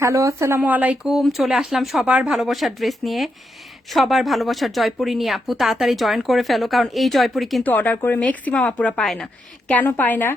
Hello, আসসালামু আলাইকুম। চলে আসলাম সবার ভালোবাসার ড্রেস নিয়ে, সবার ভালোবাসার জয়পুরি নিয়ে। আপু তাড়াতাড়ি জয়েন করে ফেলো, কারণ এই জয়পুরি কিন্তু অর্ডার করে ম্যাক্সিমাম আপুরা পায় না। কেন পায় না?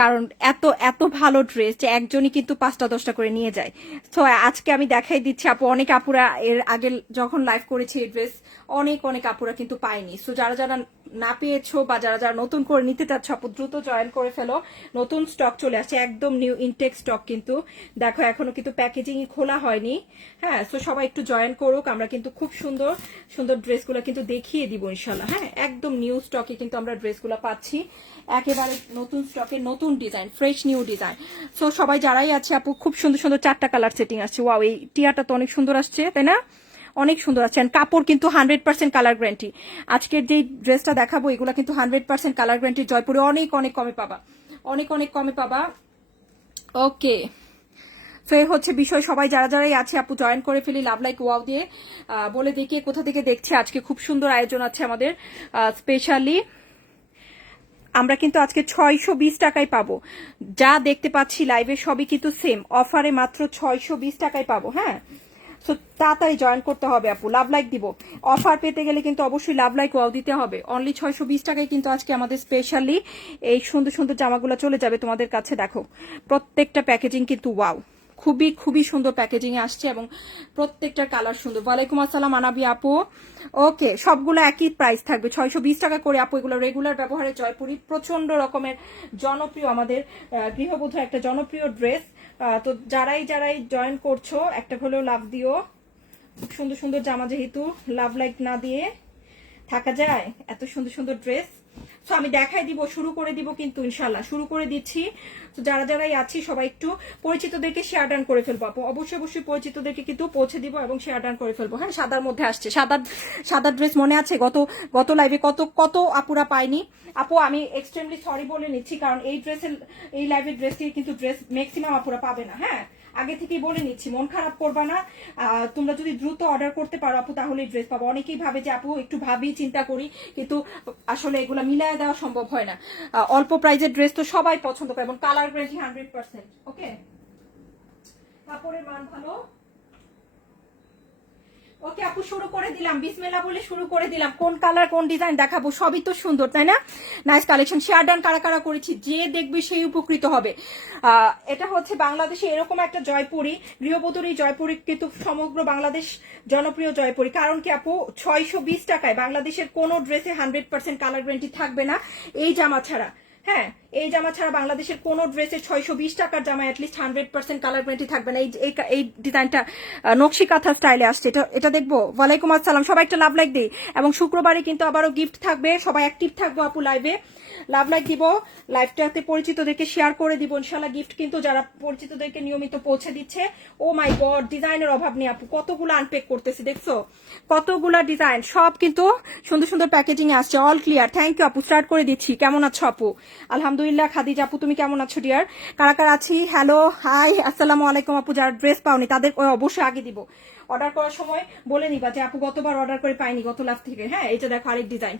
কারণ এত এত ভালো ড্রেস যে একজনই কিন্তু 5টা 10টা করে নিয়ে যায়। তো আজকে আমি দেখাই দিচ্ছি আপু, অনেক আপুরা এর আগে যখন লাইভ করেছি এই ড্রেস অনেক অনেক আপুরা কিন্তু পায়নি। সো যারা যারা না পেয়েছো বা যারা যারা নতুন করে নিতে চাচ্ছ আপু দ্রুত জয়েন করে ফেলো। নতুন স্টক চলে আসছে, একদম নিউ ইনটেক স্টক। কিন্তু দেখো এখনো কিন্তু প্যাকেজিং খোলা হয়নি। হ্যাঁ, সো সবাই একটু জয়েন করুক। আমরা কিন্তু খুব সুন্দর সুন্দর ড্রেসগুলো কিন্তু দেখিয়ে দিব ইনশাল্লাহ। হ্যাঁ, একদম নিউ স্টকে কিন্তু আমরা ড্রেসগুলো পাচ্ছি, একেবারে নতুন স্টকে, নতুন design, fresh new design. So সবাই যারাই আছে আপু, খুব সুন্দর সুন্দর 4টা কালার সেটিং আসছে। ওয়াও, এই টিয়াটা তো অনেক সুন্দর আসছে, তাই না? অনেক সুন্দর আছে। কাপড় কিন্তু 100% কালার গ্যারান্টি। আজকের যে ড্রেসটা দেখাবো এগুলো কিন্তু 100% কালার গ্যারান্টি। জয়পুরে অনেক অনেক কমে পাবা, অনেক অনেক কমে পাবা। ওকে, তো এই হচ্ছে বিষয়। সবাই যারা যারাই আছে আপু জয়েন করে ফেলি লাভ লাইক ওয়াও দিয়ে। বলে দেখি কোথা থেকে দেখছি। আজকে খুব সুন্দর আয়োজন আছে আমাদের। স্পেশালি আমরা কিন্তু আজকে 620 টাকায় পাবো। যা দেখতে পাচ্ছি লাইভে সবই কিন্তু সেম অফারে, মাত্র 620 টাকায় পাবো। হ্যাঁ, সো তাড়াতাড়ি জয়েন করতে হবে আপু, লাভ লাইক দিব। অফার পেতে গেলে কিন্তু অবশ্যই লাভ লাইক ওয়াও দিতে হবে। অনলি 620 টাকায় কিন্তু আজকে আমাদের স্পেশালি এই সুন্দর সুন্দর জামাগুলো চলে যাবে তোমাদের কাছে। দেখো প্রত্যেকটা প্যাকেজিং কিন্তু ওয়াও, খুবই খুবই সুন্দর প্যাকেজিং এ আসছে এবং প্রত্যেকটার কালার সুন্দর। ওয়ালাইকুম আসসালাম আনাবি আপু। ওকে, সবগুলো একই প্রাইস থাকবে, 620 টাকা করে আপু। এগুলো রেগুলার ব্যবহারে জয়পুরি প্রচন্ড রকমের জনপ্রিয়, আমাদের গৃহবধূ একটা জনপ্রিয় ড্রেস। তো যারাই যারাই জয়েন করছো একটা হলেও লাভ দিও। খুব সুন্দর সুন্দর জামা, যেহেতু লাভ লাইক না দিয়ে থাকা যায়, এত সুন্দর সুন্দর ড্রেস। তো আমি দেখাই দিব, শুরু করে দিব কিন্তু ইনশাল্লাহ, শুরু করে দিচ্ছি। তো যারা যারাই আছি সবাই একটু পরিচিতদেরকে শেয়ার ডান করে ফেলবো আপু, অবশ্যই অবশ্যই পরিচিতদেরকে কিন্তু পৌঁছে দিব এবং শেয়ার ডান করে ফেলবো। হ্যাঁ, সাদার মধ্যে আসছে, সাদা সাদা ড্রেস মনে আছে গত গত লাইভে কত কত আপুরা পায়নি। আপু আমি এক্সট্রিমলি সরি বলে নিচ্ছি, কারণ এই ড্রেসের, এই লাইভের ড্রেস দিয়ে কিন্তু ড্রেস ম্যাক্সিমাম আপুরা পাবে না। হ্যাঁ, আগে থেকেই বলে নিচ্ছি, মন খারাপ করবা না। তোমরা যদি দ্রুত অর্ডার করতে পারো আপু তাহলে ড্রেস পাবো। অনেকেই ভাবে যে আপু একটু ভাবি চিন্তা করি, কিন্তু আসলে এগুলা মিলায় দেওয়া সম্ভব হয় না। অল্প প্রাইজের ড্রেস তো সবাই পছন্দ করে এবং কালার গ্যারান্টি 100%। ওকে, কাপড়ের মান ভালো। ওকে আপু, শুরু করে দিলাম, বিসমিল্লাহ বলে শুরু করে দিলাম। কোন কালার কোন ডিজাইন দেখাবো, সবই তো সুন্দর, তাই না? Nice collection. শেয়ার ডান কারা কারা করেছি, যে দেখবে সেই উপকৃত হবে। এটা হচ্ছে বাংলাদেশে এরকম একটা জয়পুরি, গৃহবধূর এই জয়পুরি কিন্তু সমগ্র বাংলাদেশ জনপ্রিয় জয়পুরি। কারণ কি আপু, 620 টাকায় বাংলাদেশের কোনো ড্রেসে 100% কালার গ্যারান্টি থাকবে না, এই জামা ছাড়া। হ্যাঁ, এই জামা ছাড়া বাংলাদেশের কোন ড্রেসে 620 টাকার জামা অ্যাটলিস্ট 100% কালার গ্যারান্টি থাকবে না। এই ডিজাইনটা নকশি কাঁথা স্টাইলে আসছে, এটা দেখবো। ওয়ালাইকুম আসসালাম, সবাই একটা লাভ লাইক দিই। এবং শুক্রবারে কিন্তু আবারও গিফট থাকবে, সবাই অ্যাক্টিভ থাকবো আপু লাইভে। লাভ লাইক দিব, লাইভটাতে পরিচিতদেরকে শেয়ার করে দিব ইনশাল্লাহ। গিফট কিন্তু যারা পরিচিতদেরকে নিয়মিত পৌঁছে দিচ্ছে। ও মাই গড, ডিজাইনের অভাব নেই আপু, কতগুলো আনপ্যাক করতেছি দেখছো, কতগুলা ডিজাইন, সব কিন্তু সুন্দর সুন্দর প্যাকেজিং এ আসছে। অল ক্লিয়ার, থ্যাংক ইউ আপু। স্টার্ট করে দিচ্ছি। কেমন আছো আপু? আলহামদুলিল্লাহ। খাদিজা আপু তুমি কেমন আছো ডিয়ার? কারা কারা আছি? হ্যালো, হাই, আসসালামু আলাইকুম আপু। যারা ড্রেস পাওনি তাদের অবশ্যই আগে দিব। অর্ডার করার সময় বলে নিবা যে আপু গতবার অর্ডার করে পাইনি গত লাভ থেকে। হ্যাঁ, এই যে দেখো আরেক ডিজাইন,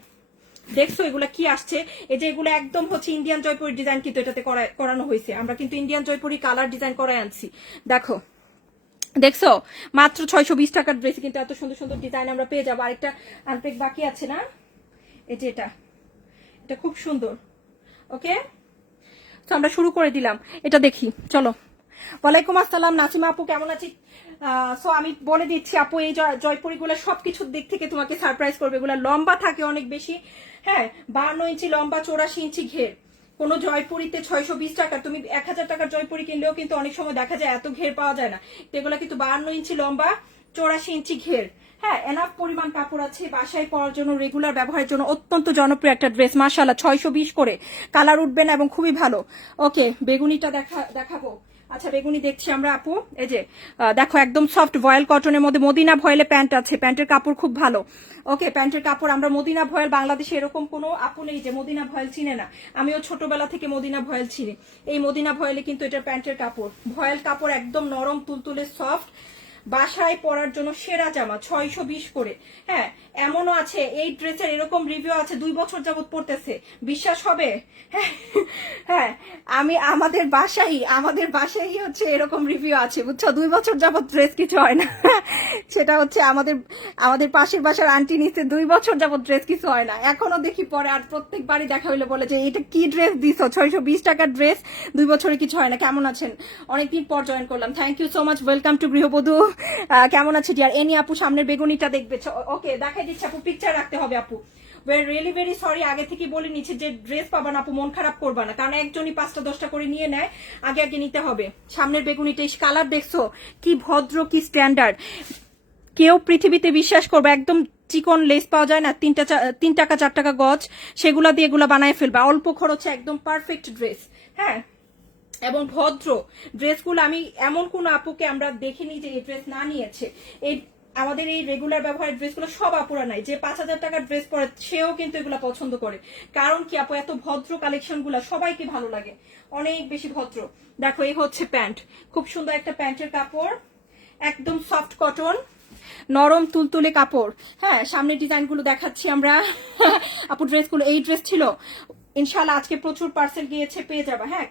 দেখছো এগুলা কি আসছে? এই যে এগুলো একদম হচ্ছে ইন্ডিয়ান জয়পুরি ডিজাইন, কিন্তু এটাতে করানো হয়েছে। আমরা কিন্তু ইন্ডিয়ান জয়পুরি কালার ডিজাইন করাই আনছি। দেখো, দেখছো মাত্র 620 টাকার ড্রেসে কিন্তু এত সুন্দর সুন্দর ডিজাইন আমরা পেয়ে যাবো। আরেকটা আনপ্যাক বাকি আছে না, এই যে এটা, এটা খুব সুন্দর। ওকে, তো আমরা শুরু করে দিলাম, এটা দেখি চলো। ওয়ালাইকুম আসসালাম নাসিমা আপু, কেমন আছি? সো আমি বলে দিচ্ছি আপু, এই জয়পুরিগুলো সবকিছুর দিক থেকে তোমাকে সারপ্রাইজ করবে। এগুলো লম্বা থাকে অনেক বেশি। হ্যাঁ, 52 ইঞ্চি লম্বা, 84 ইঞ্চি ঘের। কোনো জয়পুরিতে 620 টাকা, তুমি 1000 টাকার জয়পুরি কিনলেও কিন্তু অনেক সময় দেখা যায় এত ঘের পাওয়া যায় না। তো এগুলো কিন্তু 52 ইঞ্চি লম্বা, 84 ইঞ্চি ঘের। হ্যাঁ, এনাফ পরিমাণ কাপড় আছে বাসায় পরার জন্য, রেগুলার ব্যবহারের জন্য অত্যন্ত জনপ্রিয় একটা ড্রেস। মাশাআল্লাহ, 620 করে, কালার উঠবে না এবং খুবই ভালো। ওকে, বেগুনিটা দেখাবো। আচ্ছা, বেগুনি দেখছি আমরা আপু। এই যে দেখো একদম সফট ভয়েল কটনের মধ্যে মদিনা ভয়েলে প্যান্ট আছে, প্যান্টের কাপড় খুব ভালো। ওকে, প্যান্টের কাপড় আমরা মদিনা ভয়েল, বাংলাদেশে এরকম কোনো আপু নেই যে মদিনা ভয়েল চিনে না। আমিও ছোটবেলা থেকে মদিনা ভয়েল চিনি। এই মদিনা ভয়েলে কিন্তু এটা প্যান্টের কাপড়, ভয়েল কাপড়, একদম নরম তুলতুলে সফট, বাসায় পরার জন্য সেরা জামা, 620 করে। হ্যাঁ, এমনও আছে এই ড্রেসের এরকম রিভিউ আছে 2 বছর যাবত পড়তেছে, বিশ্বাস হবে? হ্যাঁ, আমি আমাদের বাসায় হচ্ছে এরকম রিভিউ আছে বুঝছো, 2 বছর যাবত ড্রেস কিছু হয় না। সেটা হচ্ছে আমাদের পাশের বাসার আন্টি নিচ্ছে 2 বছর যাবত ড্রেস কিছু হয় না, এখনো দেখি পরে। আর প্রত্যেকবারই দেখা হইলে বলে যে এটা কি ড্রেস দিছো, 620 টাকার ড্রেস, 2 বছরে কিছু হয় না। কেমন আছেন? অনেকদিন পর জয়েন করলাম, thank you so much, welcome to গৃহবধূ। কেমন আছে ডিয়ার? এনি আপু সামনের বেগুনিটা দেখবে, ওকে দেখাই দিচ্ছি আপু, পিকচার রাখতে হবে আপু। রিয়েলি ভেরি সরি, আগে থেকে বলে নিচ্ছি যে ড্রেস পাবা না আপু, মন খারাপ করবা না, কারণ একজনই 5টা 10টা করে নিয়ে নেয়, আগে আগে নিতে হবে। সামনের বেগুনিটা কালার দেখছো কি ভদ্র, কি স্ট্যান্ডার্ড। কেউ পৃথিবীতে বিশ্বাস করবে, একদম চিকন লেস পাওয়া যায় না 3 টাকা 4 টাকা গজ, সেগুলা দিয়ে এগুলা বানায় ফেলবা অল্প খরচে, একদম পারফেক্ট ড্রেস। হ্যাঁ, এবং ভদ্র ড্রেসগুলো আমি এমন কোন আপুকে আমরা দেখিনি যে এই ড্রেস না নিয়েছে। এই আমাদের এই রেগুলার ব্যবহারের ড্রেসগুলো সব আপুরা নাই, যে 5,000 টাকার ড্রেস পরে সেও কিন্তু এগুলো পছন্দ করে। কারণ কি আপু, এত ভদ্র কালেকশন গুলা সবাইকে ভালো লাগে, অনেক বেশি ভদ্র। দেখো এই হচ্ছে প্যান্ট, খুব সুন্দর একটা প্যান্টের কাপড়, একদম সফট কটন, নরম তুলতুলে কাপড়। হ্যাঁ, সামনে ডিজাইন গুলো দেখাচ্ছি আমরা। আপু ড্রেসগুলো, এই ড্রেস ছিল ইনশাল্লাহ আজকে প্রচুর পার্সেল গিয়েছে, পেয়ে যাবে। হ্যাঁ,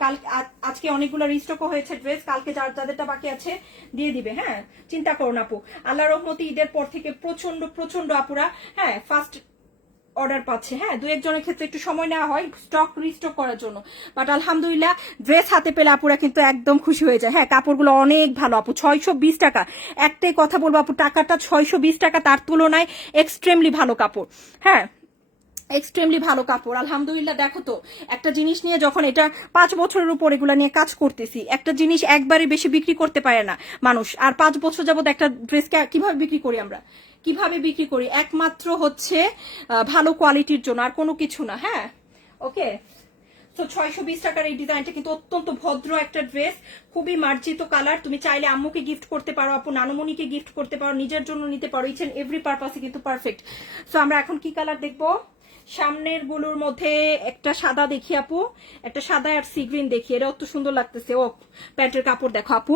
আজকে অনেকগুলো রিস্টকও হয়েছে ড্রেস, কালকে যাদেরটা বাকি আছে দিয়ে দিবে। হ্যাঁ, চিন্তা করো না আপু, আল্লাহ রহমতে ঈদের পর থেকে প্রচন্ড প্রচন্ড আপুরা হ্যাঁ ফার্স্ট অর্ডার পাচ্ছে। হ্যাঁ, 2-1 জনের ক্ষেত্রে একটু সময় নেওয়া হয় স্টক রিস্টক করার জন্য, বাট আলহামদুলিল্লাহ ড্রেস হাতে পেলে আপুরা কিন্তু একদম খুশি হয়ে যায়। হ্যাঁ, কাপড়গুলো অনেক ভালো আপু, 620 টাকা। একটাই কথা বলবো আপু, টাকাটা 620 টাকা, তার তুলনায় এক্সট্রিমলি ভালো কাপড়। হ্যাঁ, এক্সট্রিমলি ভালো কাপড় আলহামদুলিল্লাহ। দেখো তো, একটা জিনিস নিয়ে যখন এটা 5 বছরের উপর এগুলা নিয়ে কাজ করতেছি, একটা জিনিস একবারে বেশি বিক্রি করতে পারে না মানুষ। আর 5 বছর যাবত একটা ড্রেস কিভাবে বিক্রি করি আমরা, কিভাবে বিক্রি করি? একমাত্র হচ্ছে ভালো কোয়ালিটির জন্য, আর কোনো কিছু না। হ্যাঁ, ওকে। তো 620 টাকার এই ডিজাইনটা কিন্তু অত্যন্ত ভদ্র একটা ড্রেস, খুবই মার্জিত কালার। তুমি চাইলে আম্মুকে গিফট করতে পারো আপু, নানুমণিকে গিফট করতে পারো, নিজের জন্য নিতে পারো, ইচ এন্ড এভরি পারপাসে কিন্তু পারফেক্ট। সো আমরা এখন কি কালার দেখবো? সামনের গুলোর মধ্যে একটা সাদা দেখি আপু, একটা সাদা আর সি গ্রিন দেখি, এটা অত সুন্দর লাগতেছে। ও প্যান্টের কাপড় দেখো আপু,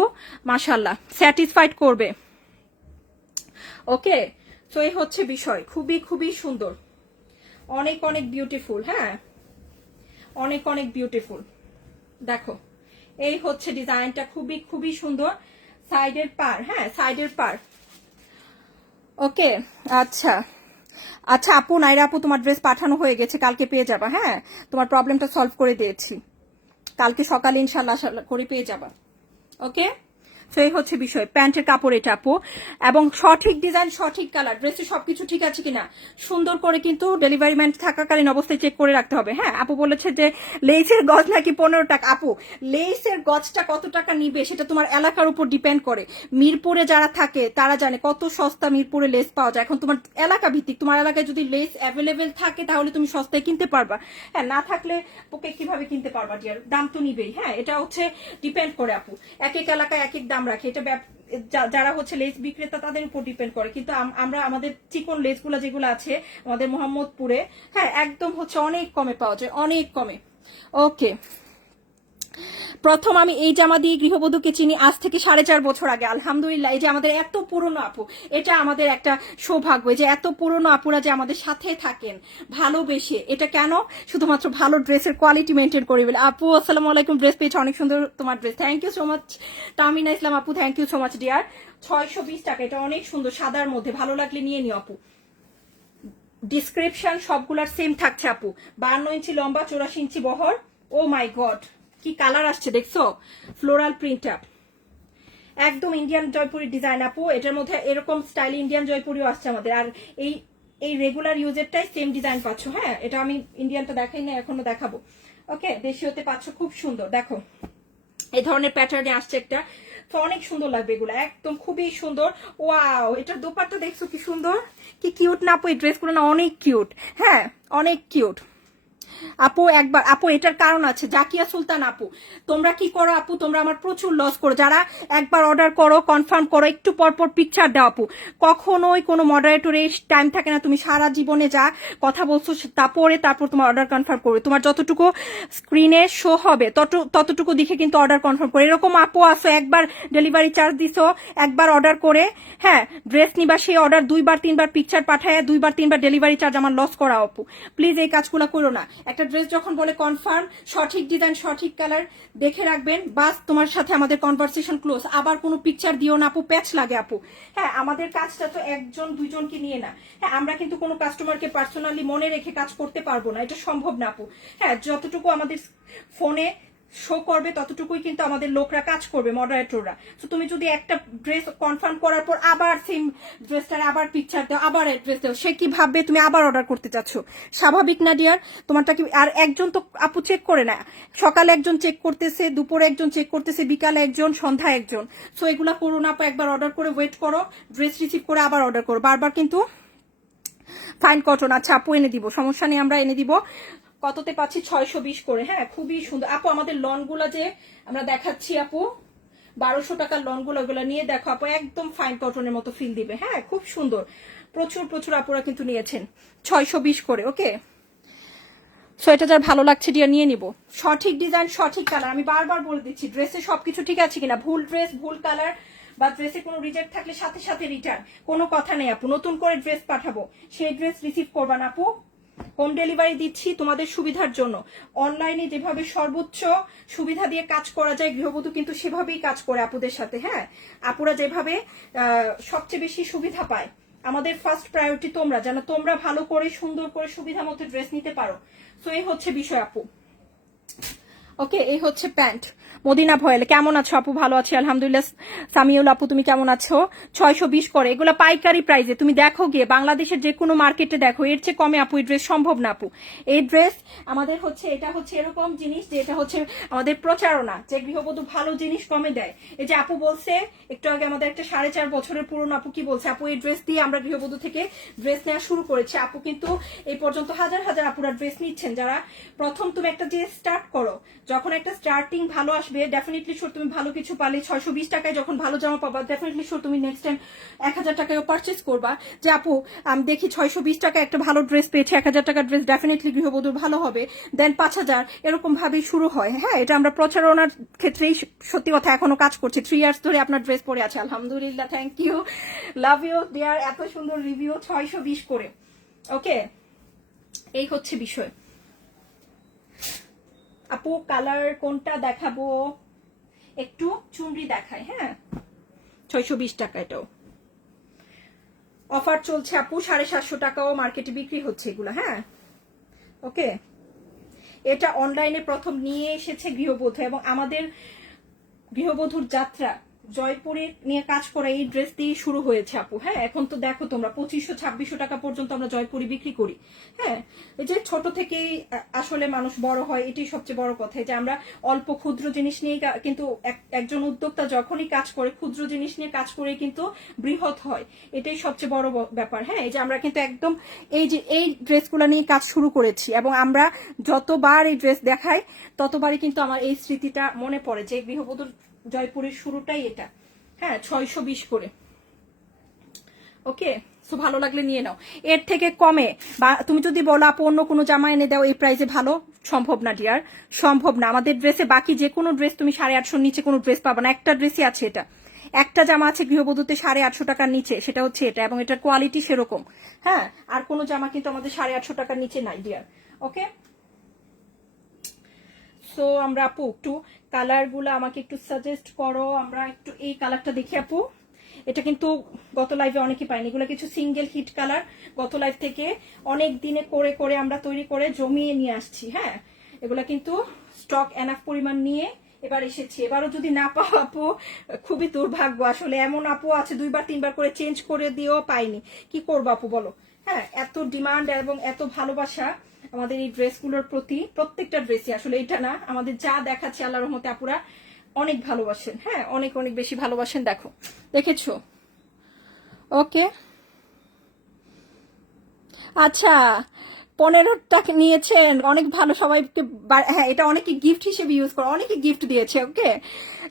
মাশাল্লাহ স্যাটিসফাইড করবে। ওকে, তো এই হচ্ছে বিষয়, খুবই খুবই সুন্দর, অনেক অনেক বিউটিফুল। হ্যাঁ, অনেক অনেক বিউটিফুল। দেখো এই হচ্ছে ডিজাইনটা, খুবই খুবই সুন্দর। সাইডের পার, হ্যাঁ সাইডের পার। ওকে, আচ্ছা আচ্ছা আপু, নাইরা আপু তোমার ড্রেস পাঠানো হয়ে গেছে, কালকে পেয়ে যাবা। হ্যাঁ, তোমার প্রবলেমটা সলভ করে দিয়েছি, কালকে সকালে ইনশাল্লাহ করে পেয়ে যাবা। ওকে, তো এই হচ্ছে বিষয়। প্যান্টের কাপড় এটা আপু, এবং সঠিক ডিজাইন, সঠিক কালার, ড্রেসে সবকিছু ঠিক আছে কিনা সুন্দর করে কিন্তু ডেলিভারি ম্যান থাকাকালীন অবস্থায় চেক করে রাখতে হবে। হ্যাঁ, আপু বলেছে যে লেসের গজ নাকি 15 টাকা। আপু লেসের গজটা কত টাকা নিবে সেটা তোমার এলাকার উপর ডিপেন্ড করে। মিরপুরে যারা থাকে তারা জানে কত সস্তা মিরপুরে লেস পাওয়া যায়। এখন তোমার এলাকা ভিত্তিক, তোমার এলাকায় যদি লেস অ্যাভেলেবেল থাকে তাহলে তুমি সস্তায় কিনতে পারবা। হ্যাঁ, না থাকলে ওকে কিভাবে কিনতে পারবা ডিয়ার, দাম তো নিবেই। হ্যাঁ, এটা হচ্ছে ডিপেন্ড করে আপু, এক এক এলাকায় এক এক দাম রাখে, এটা যারা হচ্ছে লেস বিক্রেতা তাদের উপর ডিপেন্ড করে। কিন্তু আমরা আমাদের চিকন লেসগুলো যেগুলো আছে আমাদের মোহাম্মদপুরে, হ্যাঁ একদম হচ্ছে অনেক কমে পাওয়া যায়, অনেক কমে। ওকে, প্রথম আমি এই জামা দিয়ে গৃহবধূকে চিনি আজ থেকে 4.5 বছর আগে। আলহামদুলিল্লাহ, এই যে আমাদের এত পুরনো আপু, এটা আমাদের একটা সৌভাগ্য যে এত পুরনো আপুরা যে আমাদের সাথে থাকেন ভালোবেসে। এটা কেন? শুধুমাত্র ভালো ড্রেসের কোয়ালিটি মেনটেন করে বলে। আপু আসসালামু আলাইকুম, ড্রেস পেয়েছে, অনেক সুন্দর তোমার dress, thank you so much. Tamina Islam আপু, thank you so much dear. 620 টাকা, এটা অনেক সুন্দর, সাদার মধ্যে, ভালো লাগলে নিয়ে নিও আপু। ডিসক্রিপশন সবগুলার সেম থাকছে আপু। 52 ইঞ্চি লম্বা, 84 ইঞ্চি বহর। ও মাই গড, কি কালার আসছে দেখছো, ফ্লোরাল প্রিন্ট আপ, একদম ইন্ডিয়ান জয়পুরি ডিজাইন আপু। এটার মধ্যে এরকম স্টাইল ইন্ডিয়ান জয়পুরিও আসছে আমাদের। আর এই রেগুলার ইউজেরটাই সেম ডিজাইন পাচ্ছ। হ্যাঁ, এটা আমি ইন্ডিয়ানটা দেখাই না, এখনো দেখাবো। ওকে, দেশীয়তে পাচ্ছ, খুব সুন্দর। দেখো এই ধরনের প্যাটার্নে আসছে একটা, তো অনেক সুন্দর লাগবে এগুলো, একদম খুবই সুন্দর। ওয়াও, এটার দোপাট্টা দেখছো কি সুন্দর, কি কিউট না আপু, এই ড্রেসগুলো না অনেক কিউট। হ্যাঁ, অনেক কিউট আপু। একবার আপু, এটার কারণ আছে, জাকিয়া সুলতান আপু, তোমরা কি করো আপু, তোমরা আমার প্রচুর লস করো। যারা একবার অর্ডার করো, কনফার্ম করো, একটু পরপর পিকচার দাও আপু। কখনোই কোনো মডারেটরের টাইম থাকে না, তুমি সারা জীবনে যা কথা বলছো তারপর তোমার অর্ডার কনফার্ম করবে। তোমার যতটুকু স্ক্রিনে শো হবে ততটুকু দেখে কিন্তু অর্ডার কনফার্ম করে। এরকম আপু আসো, একবার ডেলিভারি চার্জ দিছো, একবার অর্ডার করে হ্যাঁ ড্রেস নিবা, সেই অর্ডার 2বার 3বার পিকচার পাঠায় 2বার 3বার ডেলিভারি চার্জ আমার লস করা আপু। প্লিজ এই কাজগুলো করো না। একটা ড্রেস যখন বলে কনফার্ম, সঠিক ডিজাইন সঠিক কালার দেখে রাখবেন, বাস তোমার সাথে আমাদের কনভারসেশন ক্লোজ। আবার কোনো পিকচার দিও না আপু, প্যাচ লাগে আপু। হ্যাঁ, আমাদের কাজটা তো একজন দুইজনকে নিয়ে না। হ্যাঁ, আমরা কিন্তু কোনো কাস্টমারকে পার্সোনালি মনে রেখে কাজ করতে পারবো না, এটা সম্ভব না আপু। হ্যাঁ, যতটুকু আমাদের ফোনে শো করবে ততটুকুই কিন্তু আমাদের লোকরা কাজ করবে, মডারেটররা। তো তুমি যদি একটা ড্রেস কনফার্ম করার পর আবার সেম ড্রেসটার আবার পিকচার দাও, আবার অ্যাড্রেস দাও, সে কি ভাববে তুমি আবার অর্ডার করতে চাচ্ছ? স্বাভাবিক না ডিয়ার? তোমারটা কি? আর একজন তো আপু চেক করে না, সকালে একজন চেক করতেছে, দুপুরে একজন চেক করতেছে, বিকালে একজন, সন্ধ্যা একজন। সো এগুলা করো না আপু, একবার অর্ডার করে ওয়েট করো, ড্রেস রিসিভ করে আবার অর্ডার করো, বারবার কিন্তু ফাইন কটন। আচ্ছা আপু এনে দিব, সমস্যা নেই, আমরা এনে দিব। কততে পাচ্ছি? 620 করে। হ্যাঁ, খুবই সুন্দর আপু। আমাদের লনগুলা যে আমরা দেখাচ্ছি আপু, 1200 টাকার লনগুলো, ওগুলো নিয়ে দেখো আপু, একদম ফাইন কটনের মতো ফিল দিবে। হ্যাঁ, খুব সুন্দর, প্রচুর প্রচুর আপুরা কিন্তু নিয়েছেন 620 করে। ওকে, সো এটা যার ভালো লাগছে ডিয়ার নিয়ে নিব। সঠিক ডিজাইন সঠিক কালার, আমি বারবার বলে দিচ্ছি, ড্রেসে সবকিছু ঠিক আছে কিনা, ভুল ড্রেস ভুল কালার বা ড্রেসে কোনো রিজেক্ট থাকলে সাথে সাথে রিটার্ন, কোনো কথা নেই আপু। নতুন করে ড্রেস পাঠাবো, সেই ড্রেস রিসিভ করবা না আপু। হোম ডেলিভারি দিচ্ছি তোমাদের সুবিধার জন্য। অনলাইনে যেভাবে সর্বোচ্চ সুবিধা দিয়ে কাজ করা যায়, গৃহবধূ কিন্তু সেভাবেই কাজ করে আপুদের সাথে। হ্যাঁ, আপুরা যেভাবে সবচেয়ে বেশি সুবিধা পায়, আমাদের ফার্স্ট প্রায়োরিটি তোমরা, যেন তোমরা ভালো করে সুন্দর করে সুবিধা মতো ড্রেস নিতে পারো। সো এই হচ্ছে বিষয় আপু। ওকে, এই হচ্ছে প্যান্ট। মদিনা ভয়েল, কেমন আছো আপু? ভালো আছি আলহামদুলিল্লাহ। সামিউল আপু তুমি কেমন আছো? 620 করে, এগুলো পাইকারি প্রাইসে। তুমি দেখো গিয়ে বাংলাদেশের যে কোনো মার্কেটে দেখো, এর চেয়ে কমে আপু এই ড্রেস সম্ভব না আপু। এই ড্রেস আমাদের হচ্ছে, এটা হচ্ছে এরকম জিনিস যে এটা হচ্ছে আমাদের প্রচারণা, যে গৃহবধূ ভালো জিনিস কমে দেয়। এই যে আপু বলছে একটু আগে, আমাদের একটা 4.5 বছরের পুরনো আপু কি বলছে, আপু এই ড্রেস দিয়ে আমরা গৃহবধূ থেকে ড্রেস নেওয়া শুরু করেছি। আপু কিন্তু এই পর্যন্ত হাজার হাজার আপুরা ড্রেস নিচ্ছেন। যারা প্রথম তুমি একটা যে স্টার্ট করো, যখন একটা স্টার্টিং ভালো আসবে, ডেফিনেটলি শিওর তুমি ভালো কিছু পালে, 620 টাকায় যখন ভালো জামা পাবা, ডেফিনেটলি শিওর তুমি নেক্সট টাইম 1000 টাকায় পারচেস করবা। যে আপু আমি দেখি 620 টাকায় একটা ভালো ড্রেস পেয়েছি, 1000 টাকার ড্রেস ডেফিনেটলি গৃহবধূর ভালো হবে, দেন 5000, এরকম ভাবেই শুরু হয়। হ্যাঁ, এটা আমরা প্রচারণার ক্ষেত্রেই সত্যি কথা এখনো কাজ করছি। 3 ইয়ার্স ধরে আপনার ড্রেস পরে আছে আলহামদুলিল্লাহ। Thank you, love you dear, এত সুন্দর রিভিউ। 620 করে। ওকে, এই হচ্ছে বিষয় আপু। কালার কোনটা দেখাবো? একটু চুনরি দেখায়। হ্যাঁ, 620 টাকা, এটাও অফার চলছে আপু। 750 টাকাও মার্কেটে বিক্রি হচ্ছে এগুলো। হ্যাঁ, ওকে, এটা অনলাইনে প্রথম নিয়ে এসেছে গৃহবধূ, এবং আমাদের গৃহবধূর যাত্রা জয়পুরে নিয়ে কাজ করা এই ড্রেস দিয়ে শুরু হয়েছে আপু। হ্যাঁ, এখন তো দেখো তোমরা 2500-2600 টাকা পর্যন্ত আমরা জয়পুরি বিক্রি করি। হ্যাঁ, এই যে ছোট থেকেই আসলে মানুষ বড় হয়, এটাই সবচেয়ে বড় কথা। যে আমরা অল্প ক্ষুদ্র জিনিস নিয়ে কিন্তু একজন উদ্যোক্তা যখনই কাজ করে, ক্ষুদ্র জিনিস নিয়ে কাজ করে কিন্তু বৃহৎ হয়, এটাই সবচেয়ে বড় ব্যাপার। হ্যাঁ, এই যে আমরা কিন্তু একদম এই ড্রেসগুলো নিয়ে কাজ শুরু করেছি, এবং আমরা যতবার এই ড্রেস দেখাই ততবারই কিন্তু আমার এই স্মৃতিটা মনে পড়ে, যে গৃহবধূর জয়পুরের শুরুটাই এটা। হ্যাঁ, 620 করে। ওকে, সো ভালো লাগলে নিয়ে নাও। এর থেকে কমে বা তুমি যদি বলো আপু অন্য কোনো জামা এনে দাও এই প্রাইসে, ভালো সম্ভব না ডিয়ার, সম্ভব না। আমাদের ড্রেসে বাকি যে কোনো ড্রেস তুমি 850 নিচে কোনো ড্রেস পাবা না। একটা ড্রেসই আছে এটা, একটা জামা আছে গৃহবধূতে 850 টাকার নিচে, সেটা হচ্ছে এটা, এবং এটার কোয়ালিটি সেরকম। হ্যাঁ, আর কোনো জামা কিন্তু আমাদের 850 টাকার নিচে নাই ডিয়ার। ওকে, সো আমরা আপু একটু কালার গুলো আমাকে একটু সাজেস্ট করো। আমরা একটু এই কালারটা দেখি আপু। এটা কিন্তু গত লাইভে অনেকে পাইনি, এগুলো কিছু সিঙ্গেল হিট কালার, গত লাইভ থেকে অনেক দিনে করে করে আমরা তৈরি করে জমিয়ে নিয়ে আসছি। হ্যাঁ, এগুলা কিন্তু স্টক এনাফ পরিমাণ নিয়ে এবার এসেছি। এবারও যদি না পাও আপু, খুবই দুর্ভাগ্য আসলে। এমন আপু আছে 2-3 বার করে চেঞ্জ করে দিয়েও পাইনি, কি করবো আপু বলো। হ্যাঁ, এত ডিমান্ড এবং এত ভালোবাসা আমাদের এই ড্রেসগুলোর প্রতি, প্রত্যেকটা ড্রেসই আসলে, এটা না আমাদের যা দেখাচ্ছে আল্লাহর রহমতে আপুরা অনেক ভালোবাসেন। হ্যাঁ, অনেক অনেক বেশি ভালোবাসেন, দেখো দেখেছো। ওকে, আচ্ছা 15টা নিয়েছেন, অনেক ভালো সবাইকে। হ্যাঁ, এটা অনেকে গিফট হিসেবে ইউজ করে, অনেকে গিফট দিয়েছে। ওকে,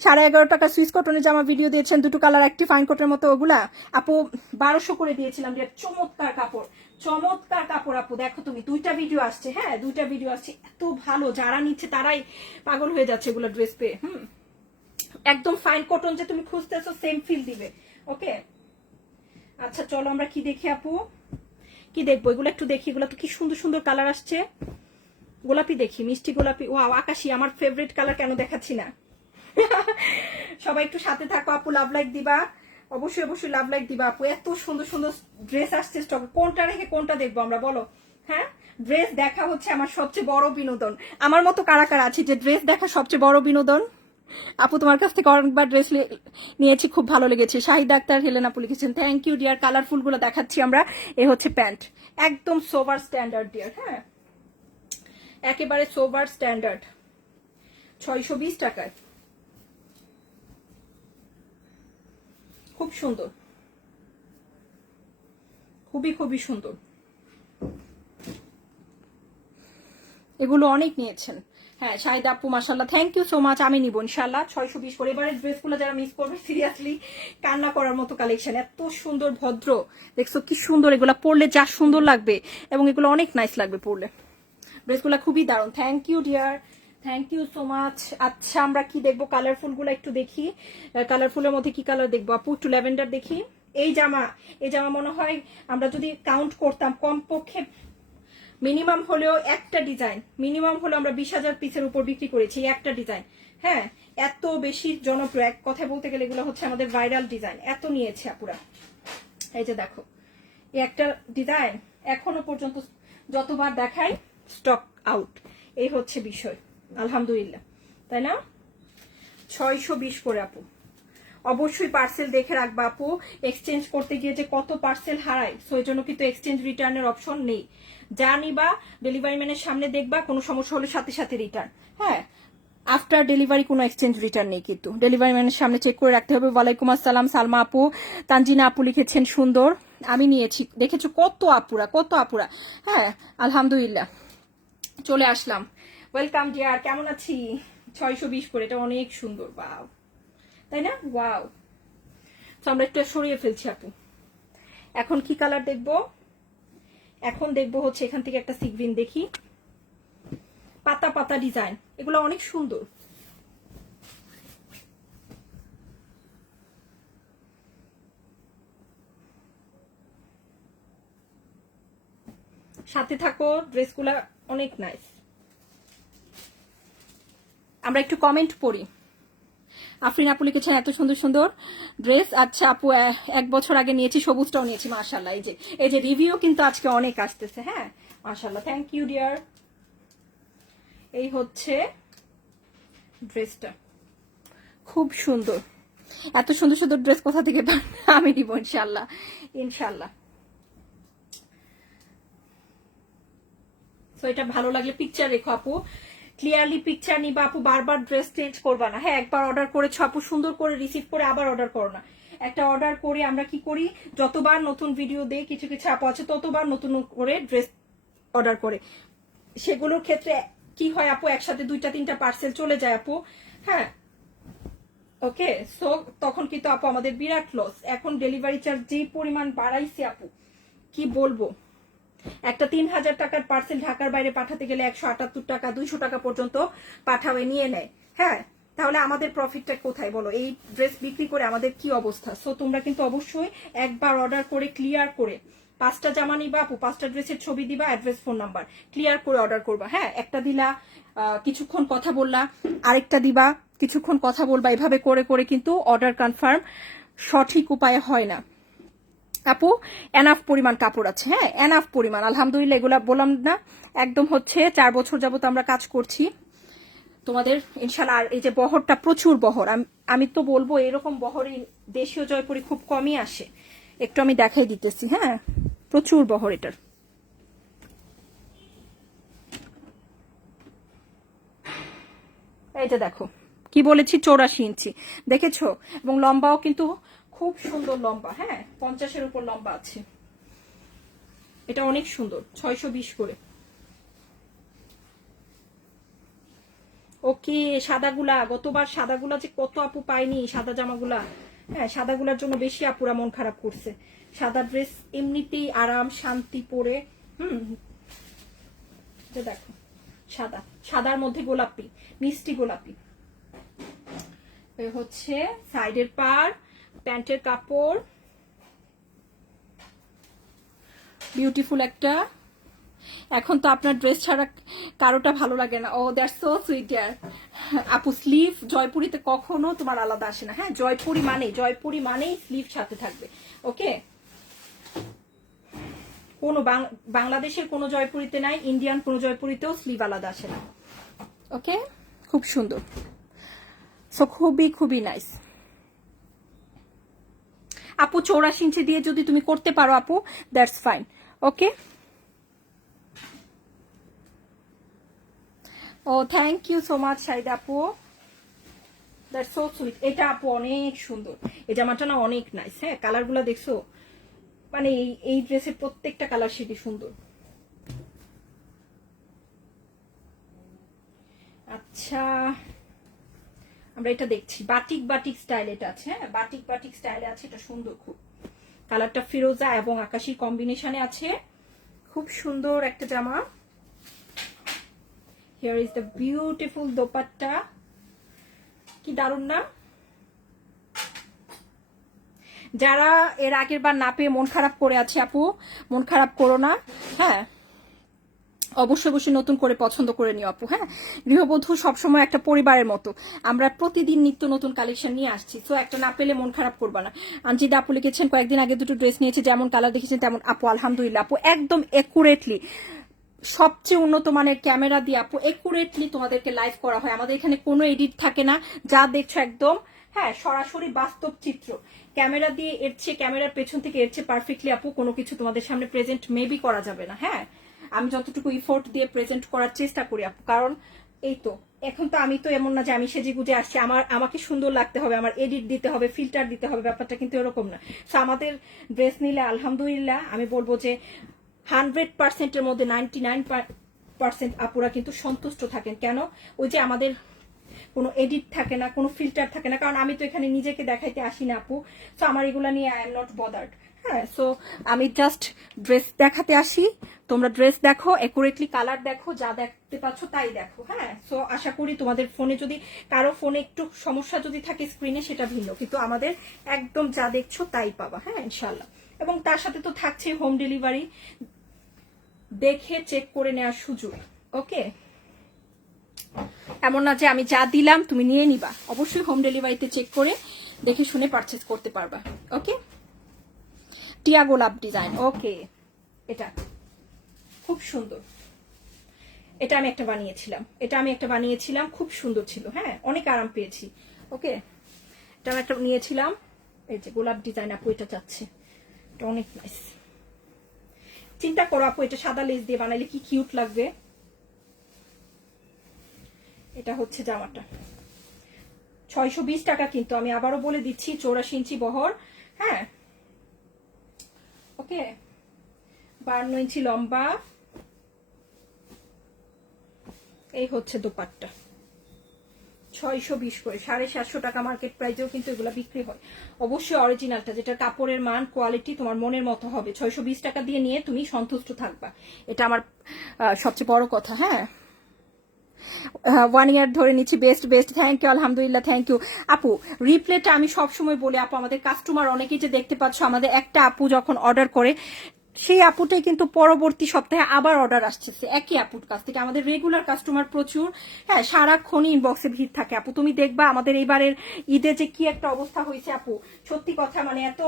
11.5 টাকা সুইস কটনের জামা ভিডিও দিয়েছেন, দুটো কালার, একটি ফাইন কটনের মতো, ওগুলা আপু 1200 করে দিয়েছিলাম। চমৎকার কাপড়, চমৎকার কাপড় আপু। দেখো তুমি, 2টা ভিডিও আসছে। হ্যাঁ, 2টা ভিডিও আসছে, এত ভালো, যারা নিচ্ছে তারাই পাগল হয়ে যাচ্ছে এগুলো ড্রেস পেয়ে। একদম ফাইন কটন যে তুমি খুঁজতেছো, সেম ফিল দিবে। ওকে, আচ্ছা চলো আমরা কি দেখি আপু, কি দেখবো, এগুলো একটু দেখি। এগুলো তো কি সুন্দর সুন্দর কালার আসছে। গোলাপি দেখি, মিষ্টি গোলাপি। ও আকাশি, আমার ফেভারিট কালার, কেন দেখাচ্ছি না? সবাই একটু সাথে থাকো আপু, লাভ লাইক দিবা, অবশ্যই অবশ্যই লাভ লাইক দিবা আপু। এত সুন্দর সুন্দর ড্রেস আসছে স্টক, কোনটা রেখে কোনটা দেখবো আমরা বলো? হ্যাঁ, ড্রেস দেখা হচ্ছে আমার সবচেয়ে বড় বিনোদন। আমার মতো কারা কারা আছে যে ড্রেস দেখা সবচেয়ে বড় বিনোদন? আপু তোমার কাছ থেকে অনেকবার ড্রেস নিয়েছি, খুব ভালো লেগেছে। শাহিদ আক্তার, হেলেন আপু লিখেছেন থ্যাংক ইউ ডিয়ার। কালারফুল গুলো দেখাচ্ছি আমরা। এ হচ্ছে প্যান্ট, একদম সোভার স্ট্যান্ডার্ড ডিয়ার, হ্যাঁ একেবারে সোভার স্ট্যান্ডার্ড, 620 টাকায়, খুব সুন্দর, খুবই খুবই সুন্দর। এগুলো অনেক নিয়েছেন। হ্যাঁ শাহিদ আপু মাশাল্লাহ, থ্যাংক ইউ সো মাচ। আমি নিব ইনশাল্লাহ 620 করে। এবারে ড্রেসগুলো যারা মিস করবে সিরিয়াসলি কান্না করার মতো কালেকশন, এত সুন্দর ভদ্র, দেখছো কি সুন্দর, এগুলো পরলে যা সুন্দর লাগবে এবং এগুলো অনেক নাইস লাগবে পরলে। ড্রেসগুলো খুবই দারুণ, thank you dear, thank you so much. আচ্ছা আমরা কি দেখবো, কালারফুল গুলো একটু দেখি। কালারফুলের মধ্যে কি কালার দেখবো আপু? একটু ল্যাভেন্ডার দেখি। এই জামা মনে হয় আমরা যদি কাউন্ট করতাম কমপক্ষে মিনিমাম হলেও একটা ডিজাইন, মিনিমাম হলো আমরা 20,000 পিসের উপর বিক্রি করেছি একটা ডিজাইন। হ্যাঁ, এত বেশি জনপ্রিয়, এক কথায় বলতে গেলে এগুলো হচ্ছে আমাদের ভাইরাল ডিজাইন, এত নিয়েছে আপুরা। এই যে দেখো, এই একটা ডিজাইন এখনো পর্যন্ত যতবার দেখাই স্টক আউট, এই হচ্ছে বিষয়। আলহামদুলিল্লাহ, তাই না? 620 করে আপু। অবশ্যই পার্সেল দেখে রাখবা আপু, এক্সচেঞ্জ করতে গিয়ে যে কত পার্সেল হারায়, সো এই জন্য কিন্তু এক্সচেঞ্জ রিটার্নের অপশন নেই। যা নিবা ডেলিভারি ম্যানের সামনে দেখবা, কোনো সমস্যা হলে সাথে সাথে রিটার্ন। হ্যাঁ, আফটার ডেলিভারি কোনো এক্সচেঞ্জ রিটার্ন নেই, কিন্তু ডেলিভারি ম্যানের সামনে চেক করে রাখতে হবে। ওয়ালাইকুম আসসালাম সালমা আপু, তানজিনা আপু লিখেছেন সুন্দর, আমি নিয়েছি। দেখেছো কত আপুরা, কত আপুরা। হ্যাঁ আলহামদুলিল্লাহ, চলে আসলাম। ওয়েলকাম ডিয়ার, কেমন আছি? 620 করে, এটা অনেক সুন্দর, বাও, তাই না? ওয়াও। তো আমরা একটু সরিয়ে ফেলছি আপু। এখন কি কালার দেখবো? এখন দেখবো হচ্ছে এখান থেকে একটা সিগ্রিন দেখি, পাতা পাতা ডিজাইন, এগুলো অনেক সুন্দর। সাথে থাকো, ড্রেসগুলা অনেক নাইস। আমরা একটু কমেন্ট পড়ি। আফরিন আপু লিখেছেন এত সুন্দর সুন্দর ড্রেস। আচ্ছা আপু, 1 বছর আগে নিয়েছি, সবুজটাও নিয়েছি মাশাআল্লাহ। এই যে রিভিউ কিন্তু আজকে অনেক আসতেছে। হ্যাঁ মাশাআল্লাহ, থ্যাংক ইউ ডিয়ার। এই হচ্ছে ড্রেসটা, খুব সুন্দর। এত সুন্দর সুন্দর ড্রেস কোথা থেকে পান? আমি দিব ইনশাল্লাহ, ইনশাল্লাহ। তো এটা ভালো লাগলে পিকচার রেখো আপু, ক্লিয়ারলি পিকচার নিবা আপু, বারবার ড্রেস চেঞ্জ করবা না। হ্যাঁ, একবার অর্ডার করেছো আপু, সুন্দর করে রিসিভ করে আবার অর্ডার করো না। একটা অর্ডার করে আমরা কি করি, যতবার নতুন ভিডিও দেই, কিছু কিছু আপু আছে ততবার নতুন করে ড্রেস অর্ডার করে, সেগুলোর ক্ষেত্রে কি হয় আপু, একসাথে 2-3টা পার্সেল চলে যায় আপু। হ্যাঁ ওকে, সো তখন কিন্তু আপু আমাদের বিরাট লস। এখন ডেলিভারি চার্জ যে পরিমাণ বাড়াইছে আপু, কি বলবো। একটা 3,000 টাকার পার্সেল ঢাকার বাইরে পাঠাতে গেলে 178 টাকা 200 টাকা পর্যন্ত পাঠাবে, নিয়ে নেয়। হ্যাঁ, তাহলে আমাদের প্রফিটটা কোথায় বলো? এই ড্রেস বিক্রি করে আমাদের কি অবস্থা? সো তোমরা কিন্তু অবশ্যই একবার অর্ডার করে ক্লিয়ার করে, 5টা জামা নিবা আপু, 5টা ড্রেসের ছবি দিবা, অ্যাড্রেস ফোন নাম্বার, ক্লিয়ার করে অর্ডার করবা। হ্যাঁ, একটা দিলা, কিছুক্ষণ কথা বললা, আরেকটা দিবা, কিছুক্ষণ কথা বলবা, এভাবে করে করে কিন্তু অর্ডার কনফার্ম সঠিক উপায়ে হয় না আপু। এনাফ পরিমাণ কাপড় আছে, হ্যাঁ এনাফ পরিমাণ, আলহামদুলিল্লাহ। এগুলা বললাম না, একদম হচ্ছে 4 বছর যাবত আমরা কাজ করছি তোমাদের ইনশাল্লাহ। আর এই যে বহরটা, প্রচুর বহর, আমি তো বলবো এরকম বহরই দেশীয় জয়পুরি খুব কমই আসে। একটু আমি দেখাই দিতেছি। হ্যাঁ, প্রচুর বহর এটার। এই যে দেখো, কি বলেছি, 84 ইঞ্চি, দেখেছো? এবং লম্বাও কিন্তু খুব সুন্দর লম্বা। হ্যাঁ, 50-এর উপর লম্বা আছে। এটা অনেক সুন্দর, 620 করে। ওকে, সাদাগুলা, গতবার সাদাগুলা যে কত আপু পাইনি, সাদা জামাগুলা। হ্যাঁ, সাদাগুলার জন্য বেশি আপুরা মন খারাপ করছে। সাদা ড্রেস এমনিতেই আরাম শান্তি পরে। দেখো, সাদা, সাদার মধ্যে গোলাপি, মিষ্টি গোলাপি। হচ্ছে সাইডের পার, প্যান্টের কাপড়, বিউটিফুল একটা এখন তো আপনার ড্রেস ছাড়া কারোটা ভালো লাগে না। ও দ্যাটস সো সুইট ডিয়ার। আপু স্লিভ জয়পুরিতে কখনো তোমার আলাদা আসে না। হ্যাঁ, জয়পুরি মানেই স্লিভ সাথে থাকবে। ওকে, কোনো বাংলাদেশের কোনো জয়পুরিতে নাই, ইন্ডিয়ান কোনো জয়পুরিতেও স্লিভ আলাদা আসে না। ওকে, খুব সুন্দর। সো খুবই নাইস আপু। 84 ইঞ্চি দিয়ে যদি তুমি করতে পারো আপু, that's fine. Okay, oh thank you so much Shahida আপু, দ্যাটস সো সুইট। এটা আপু অনেক সুন্দর, এই জামাটা না অনেক নাইস। হ্যাঁ, কালারগুলো দেখছো, মানে এই ড্রেসের প্রত্যেকটা কালার সেটি সুন্দর। আচ্ছা, আমরা এটা দেখছি বাটিক স্টাইল, এটা আছে। হ্যাঁ, বাটিক স্টাইলে আছে, এটা সুন্দর খুব। কালারটা ফিরোজা এবং আকাশী কম্বিনেশনে আছে, খুব সুন্দর একটা জামা। Here is the beautiful dupatta, কি দারুণ না? যারা এর আগের বার না পেয়ে মন খারাপ করে আছে আপু, মন খারাপ করো না। হ্যাঁ, অবশ্যই নতুন করে পছন্দ করে নিও আপু। হ্যাঁ, গৃহবধূ সবসময় একটা পরিবারের মতো, আমরা প্রতিদিন নিত্য নতুন কালেকশন নিয়ে আসছি। তো একটা না পেলে মন খারাপ করবা না। আঞ্জিদা আপু লিখেছেন কয়েকদিন আগে দুটো ড্রেস নিয়েছে, যেমন কালার দেখেছেন তেমন। আপু আলহামদুলিল্লাহ আপু, একদম একুরেটলি, সবচেয়ে উন্নত মানের ক্যামেরা দিয়ে আপু একুরেটলি তোমাদেরকে লাইভ করা হয়। আমাদের এখানে কোনো এডিট থাকে না, যা দেখছো একদম হ্যাঁ সরাসরি বাস্তব চিত্র। ক্যামেরা দিয়ে এর চেয়ে, ক্যামেরার পেছন থেকে এর চেয়ে পারফেক্টলি আপু কোনো কিছু তোমাদের সামনে প্রেজেন্ট মেবি করা যাবে না। হ্যাঁ, আমি যতটুকু ইফোর্ট দিয়ে প্রেজেন্ট করার চেষ্টা করি আপু, কারণ এই তো এখন তো আমি তো এমন না যে আমি সেজে গুজে আসছি, আমাকে সুন্দর লাগতে হবে, আমার এডিট দিতে হবে, ফিল্টার দিতে হবে, ব্যাপারটা কিন্তু এরকম না। সো আমাদের ড্রেস নিলে আলহামদুলিল্লাহ আমি বলবো যে 100%-এর মধ্যে 99% আপুরা কিন্তু সন্তুষ্ট থাকেন। কেন? ওই যে আমাদের কোনো এডিট থাকে না, কোনো ফিল্টার থাকে না, কারণ আমি তো এখানে নিজেকে দেখাইতে আসি না আপু। সো আমার এগুলা নিয়ে আই এম নট বদার্ড। হ্যাঁ, সো আমি জাস্ট ড্রেস দেখাতে আসি, তোমরা ড্রেস দেখো, একুরেটলি কালার দেখো, যা দেখতে পাচ্ছ তাই দেখো। হ্যাঁ, সো আশা করি তোমাদের ফোনে যদি কারো ফোনে একটু সমস্যা যদি থাকে স্ক্রিনে, সেটা ভিন্ন, কিন্তু আমাদের একদম যা দেখছো তাই পাবা। হ্যাঁ, ইনশাল্লাহ। এবং তার সাথে তো থাকছে হোম ডেলিভারি, দেখে চেক করে নেওয়ার সুযোগ। ওকে, এমন না যে আমি যা দিলাম তুমি নিয়ে নিবা, অবশ্যই হোম ডেলিভারিতে চেক করে দেখে শুনে পারচেজ করতে পারবা। ওকে, টিয়া গোলাপ ডিজাইন। ওকে, এটা খুব সুন্দর, এটা আমি একটা বানিয়েছিলাম, খুব সুন্দর ছিল। হ্যাঁ, অনেক আরাম পেয়েছি। ওকে, এটা আমি একটা নিয়েছিলাম, এই যে গোলাপ ডিজাইন আপু, এটা চাচ্ছে, এটা অনেক নাইস। চিন্তা করো আপু, এটা সাদা লেস দিয়ে বানাইলে কি কিউট লাগবে। এটা হচ্ছে জামাটা, 620 টাকা, কিন্তু আমি আবারও বলে দিচ্ছি 84 ইঞ্চি বহর। হ্যাঁ, ওকে, 52 ইঞ্চি লম্বা। এই হচ্ছে দোপাট্টা, 620 করে, 750 টাকা মার্কেট প্রাইসেও কিন্তু এগুলো বিক্রি হয়। অবশ্যই অরিজিনালটা, যেটা কাপড়ের মান কোয়ালিটি তোমার মনের মতো হবে, 620 টাকা দিয়ে নিয়ে তুমি সন্তুষ্ট থাকবা, এটা আমার সবচেয়ে বড় কথা। হ্যাঁ, 1 ইয়ার ধরে নিচ্ছি, বেস্ট। থ্যাংক ইউ, আলহামদুলিল্লাহ, থ্যাংক ইউ আপু। রিপ্লেটা আমি সবসময় বলি আপু, আমাদের কাস্টমার অনেকেই যে দেখতে পাচ্ছ, আমাদের একটা আপু যখন অর্ডার করে, সেই আপুটাই কিন্তু পরবর্তী সপ্তাহে আবার অর্ডার আসছে একই আপুর কাছ থেকে। আমাদের রেগুলার কাস্টমার প্রচুর। হ্যাঁ, সারাক্ষণই ইনবক্সে ভিড় থাকে আপু, তুমি দেখবা আমাদের এইবারের ঈদে যে কি একটা অবস্থা হয়েছে আপু, সত্যি কথা, মানে এত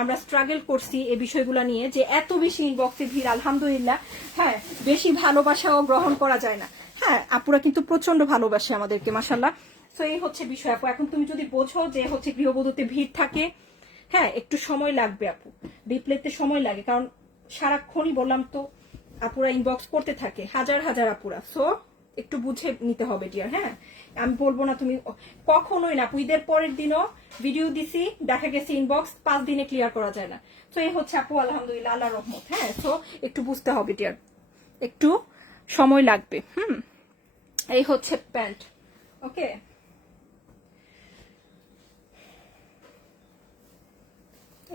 আমরা স্ট্রাগল করছি এই বিষয়গুলো নিয়ে, যে এত বেশি ইনবক্সে ভিড়, আলহামদুলিল্লাহ। হ্যাঁ, বেশি ভালোবাসাও গ্রহণ করা যায় না। হ্যাঁ, আপুরা কিন্তু প্রচন্ড ভালোবাসে আমাদেরকে, মাশাল্লাহ। তো এই হচ্ছে বিষয় আপু। এখন তুমি যদি বোঝো যে হচ্ছে গৃহবধূতে ভিড় থাকে, হ্যাঁ একটু সময় লাগবে আপু, রিপ্লেতে সময় লাগে, কারণ সারাক্ষণই বললাম তো আপুরা ইনবক্স করতে থাকে, হাজার আপুরা। সো একটু বুঝে নিতে হবে ডিয়ার। হ্যাঁ, আমি বলবো না তুমি কখনোই না আপু, ঈদের পরের দিনও ভিডিও দিছি, দেখা গেছে ইনবক্স 5 দিনে ক্লিয়ার করা যায় না। তো এই হচ্ছে আপু আলহামদুলিল্লাহ, আল্লাহ রহমত। হ্যাঁ, সো একটু বুঝতে হবে ডিয়ার, একটু সময় লাগবে। এই হচ্ছে প্যান্ট। ওকে,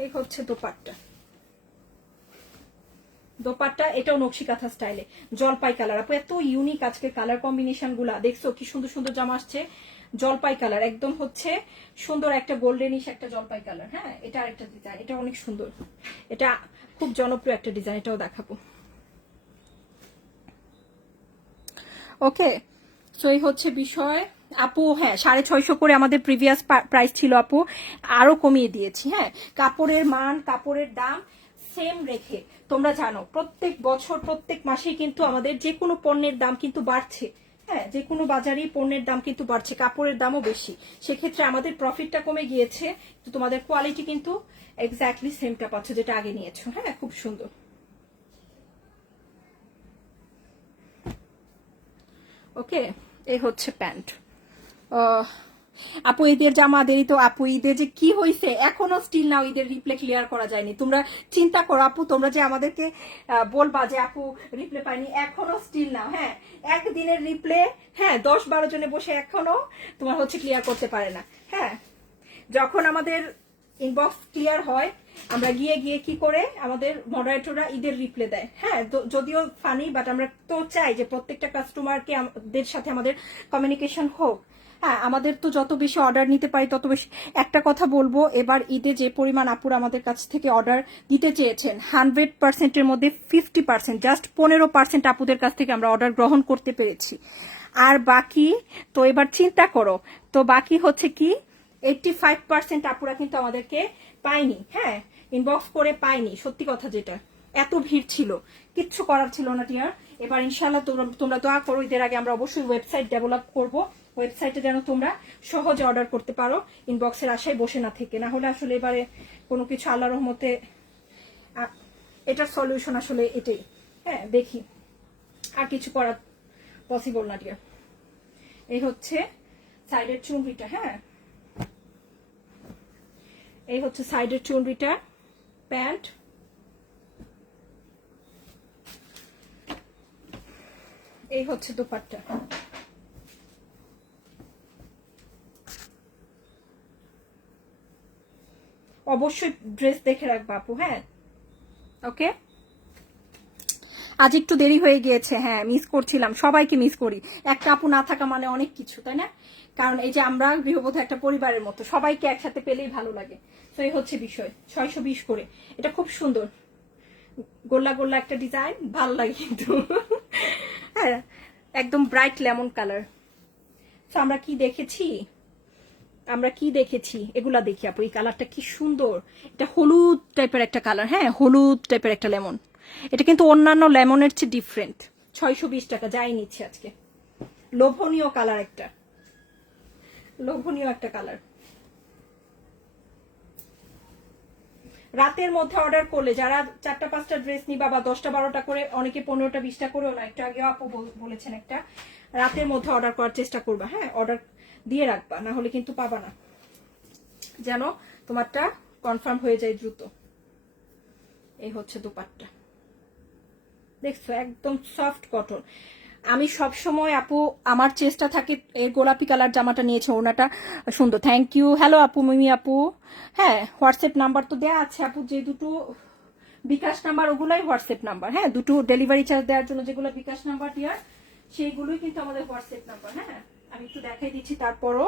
এই হচ্ছে দোপাট্টা, এটাও নকশি কাঁথা স্টাইলে, জলপাই কালার আপু, এত ইউনিক আজকে কালার কম্বিনেশন গুলা দেখছো, কি সুন্দর জামা আসছে। জলপাই কালার, একদম হচ্ছে সুন্দর একটা গোল্ডেনিশ একটা জলপাই কালার। হ্যাঁ, এটা আরেকটা ডিজাইন, এটা অনেক সুন্দর, এটা খুব জনপ্রিয় একটা ডিজাইন, এটাও দেখাবো। ওকে, সো এই হচ্ছে বিষয় আপু। হ্যাঁ, 650 করে আমাদের প্রিভিয়াস প্রাইস ছিল আপু, আরো কমিয়ে দিয়েছি। হ্যাঁ, কাপড়ের মান, কাপড়ের দাম সেম রেখে। তোমরা জানো প্রত্যেক বছর প্রত্যেক মাসেই কিন্তু আমাদের যে কোনো পণ্যের দাম কিন্তু বাড়ছে। হ্যাঁ, যে কোনো বাজারেই পণ্যের দাম কিন্তু বাড়ছে, কাপড়ের দামও বেশি। সেক্ষেত্রে আমাদের প্রফিটটা কমে গিয়েছে, তো তোমাদের কোয়ালিটি কিন্তু এক্স্যাক্টলি সেমটা পাচ্ছ যেটা আগে নিয়েছো। হ্যাঁ, খুব সুন্দর। ওকে, এই হচ্ছে প্যান্ট। আপু ঈদের জামা দেরি তো আপু, ঈদের যে কি হয়েছে এখনো স্টিল নাও ঈদের রিপ্লে ক্লিয়ার করা যায়নি। তোমরা চিন্তা করো আপু, তোমরা যে আমাদেরকে বলবা যে আপু রিপ্লে পাইনি, এখনো স্টিল নাও। হ্যাঁ, একদিনের রিপ্লে, হ্যাঁ 10-12 জনে বসে এখনো তোমার হচ্ছে ক্লিয়ার করতে পারে না। হ্যাঁ, যখন আমাদের ইনবক্স ক্লিয়ার হয়, আমরা গিয়ে গিয়ে কি করে আমাদের মডারেটররা ঈদের রিপ্লে দেয়। হ্যাঁ, যদিও ফানি, বাট আমরা তো চাই যে প্রত্যেকটা কাস্টমারকে আমাদের সাথে আমাদের কমিউনিকেশন হোক। হ্যাঁ, আমাদের তো যত বেশি অর্ডার নিতে পারি তত বেশি। একটা কথা বলবো, এবার ঈদে যে পরিমাণ আপুরা আমাদের কাছ থেকে অর্ডার দিতে চেয়েছেন, 100%-এর মধ্যে 50%, জাস্ট 15% আপুদের কাছ থেকে আমরা অর্ডার গ্রহণ করতে পেরেছি। আর বাকি তো এবার চিন্তা করো, তো বাকি হচ্ছে কি 85% আপুরা কিন্তু আমাদেরকে পাইনি। হ্যাঁ, ইনবক্স করে পাইনি, সত্যি কথা যেটা। এত ভিড় ছিল, কিচ্ছু করার ছিল না টিয়ার। এবার ইনশাল্লাহ তোমরা দোয়া করো, ঈদের আগে আমরা অবশ্যই ওয়েবসাইট ডেভেলপ করব, ওয়েবসাইটে যেন তোমরা সহজে অর্ডার করতে পারো, ইনবক্সের আশায় বসে না থেকে। না হলে আসলে এবারে কোনো কিছু আল্লাহর রহমতে এটার সলিউশন আসলে এটাই। হ্যাঁ, দেখি আর কিছু করা পসিবল না টিয়ার। এই হচ্ছে সাইডের চুনরিটা। হ্যাঁ, এই হচ্ছে সাইডের চুনরিটা, প্যান্ট। এই হচ্ছে দোপাট্টা। অবশ্যই ড্রেস দেখে রাখবা আপু। হ্যাঁ, ওকে। আজ একটু দেরি হয়ে গিয়েছে, হ্যাঁ মিস করছিলাম, সবাইকে মিস করি। একটা আপু না থাকা মানে অনেক কিছু, তাই না? কারণ এই যে আমরা গৃহবধূ একটা পরিবারের মতো, সবাইকে একসাথে পেলেই ভালো লাগে। তো এই হচ্ছে বিষয়, 620 করে। এটা খুব সুন্দর, গোল্লা গোল্লা একটা ডিজাইন, ভালো লাগে কিন্তু। হ্যাঁ, একদম ব্রাইট লেমন কালার। তো আমরা কি দেখেছি এগুলা দেখি আপু। এই কালারটা কি সুন্দর, এটা হলুদ টাইপের একটা কালার। হ্যাঁ, হলুদ টাইপের একটা লেমন। এটা কিন্তু অন্যান্য লেমনের চেয়ে ডিফারেন্ট। 620 টাকা যাই নিচ্ছে আজকে। লোভনীয় কালার, একটা লোভনীয় একটা কালার। রাতের মধ্যে অর্ডার করলে যারা 4টা-5টা ড্রেস নিবা বা 10টা-12টা করে, অনেকে 15টা-20টা করেও না, একটু আগেও আপু বলেছেন একটা, রাতের মধ্যে অর্ডার করার চেষ্টা করবা। হ্যাঁ, অর্ডার দিয়ে রাখবা, না হলে কিন্তু পাবা না, যেন তোমারটা কনফার্ম হয়ে যায় দ্রুত। এই হচ্ছে দুপাট্টা, দেখছো একদম সফট কটন। আমি সব সময় আপু আমার চেষ্টা থাকে, এই গোলাপি কালার জামাটা নিয়েছে, ওনাটা সুন্দর। Thank you. হ্যালো আপু, মিমি আপু। হ্যাঁ, হোয়াটসঅ্যাপ নাম্বার তো দেয়া আছে আপু, যে দুটো বিকাশ নাম্বার ওগুলাই হোয়াটসঅ্যাপ নাম্বার। হ্যাঁ, দুটো ডেলিভারি চার্জ দেওয়ার জন্য যেগুলো বিকাশ নাম্বার দেওয়ার, সেইগুলোই কিন্তু আমাদের হোয়াটসঅ্যাপ নাম্বার। হ্যাঁ, আমি একটু দেখাই দিচ্ছি, তারপরও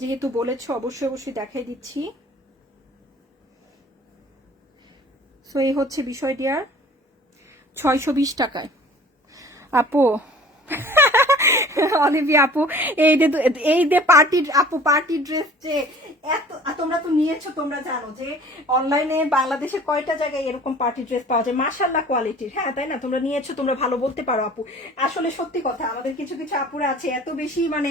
যেহেতু বলেছো অবশ্যই দেখাই দিচ্ছি। সো এই হচ্ছে বিষয় ডিয়ার, 620 টাকায় আপু। অলিভি আপু, এই যে পার্টির আপু, পার্টি ড্রেস যে এত, তোমরা তো নিয়েছো, তোমরা জানো যে অনলাইনে বাংলাদেশে কয়টা জায়গায় এরকম পার্টি ড্রেস পাওয়া যায় মাশাআল্লাহ কোয়ালিটির। হ্যাঁ, তাই না? তোমরা নিয়েছো, তোমরা ভালো বলতে পারো আপু। আসলে সত্যি কথা, আমাদের কিছু কিছু আপুরা আছে এত বেশি মানে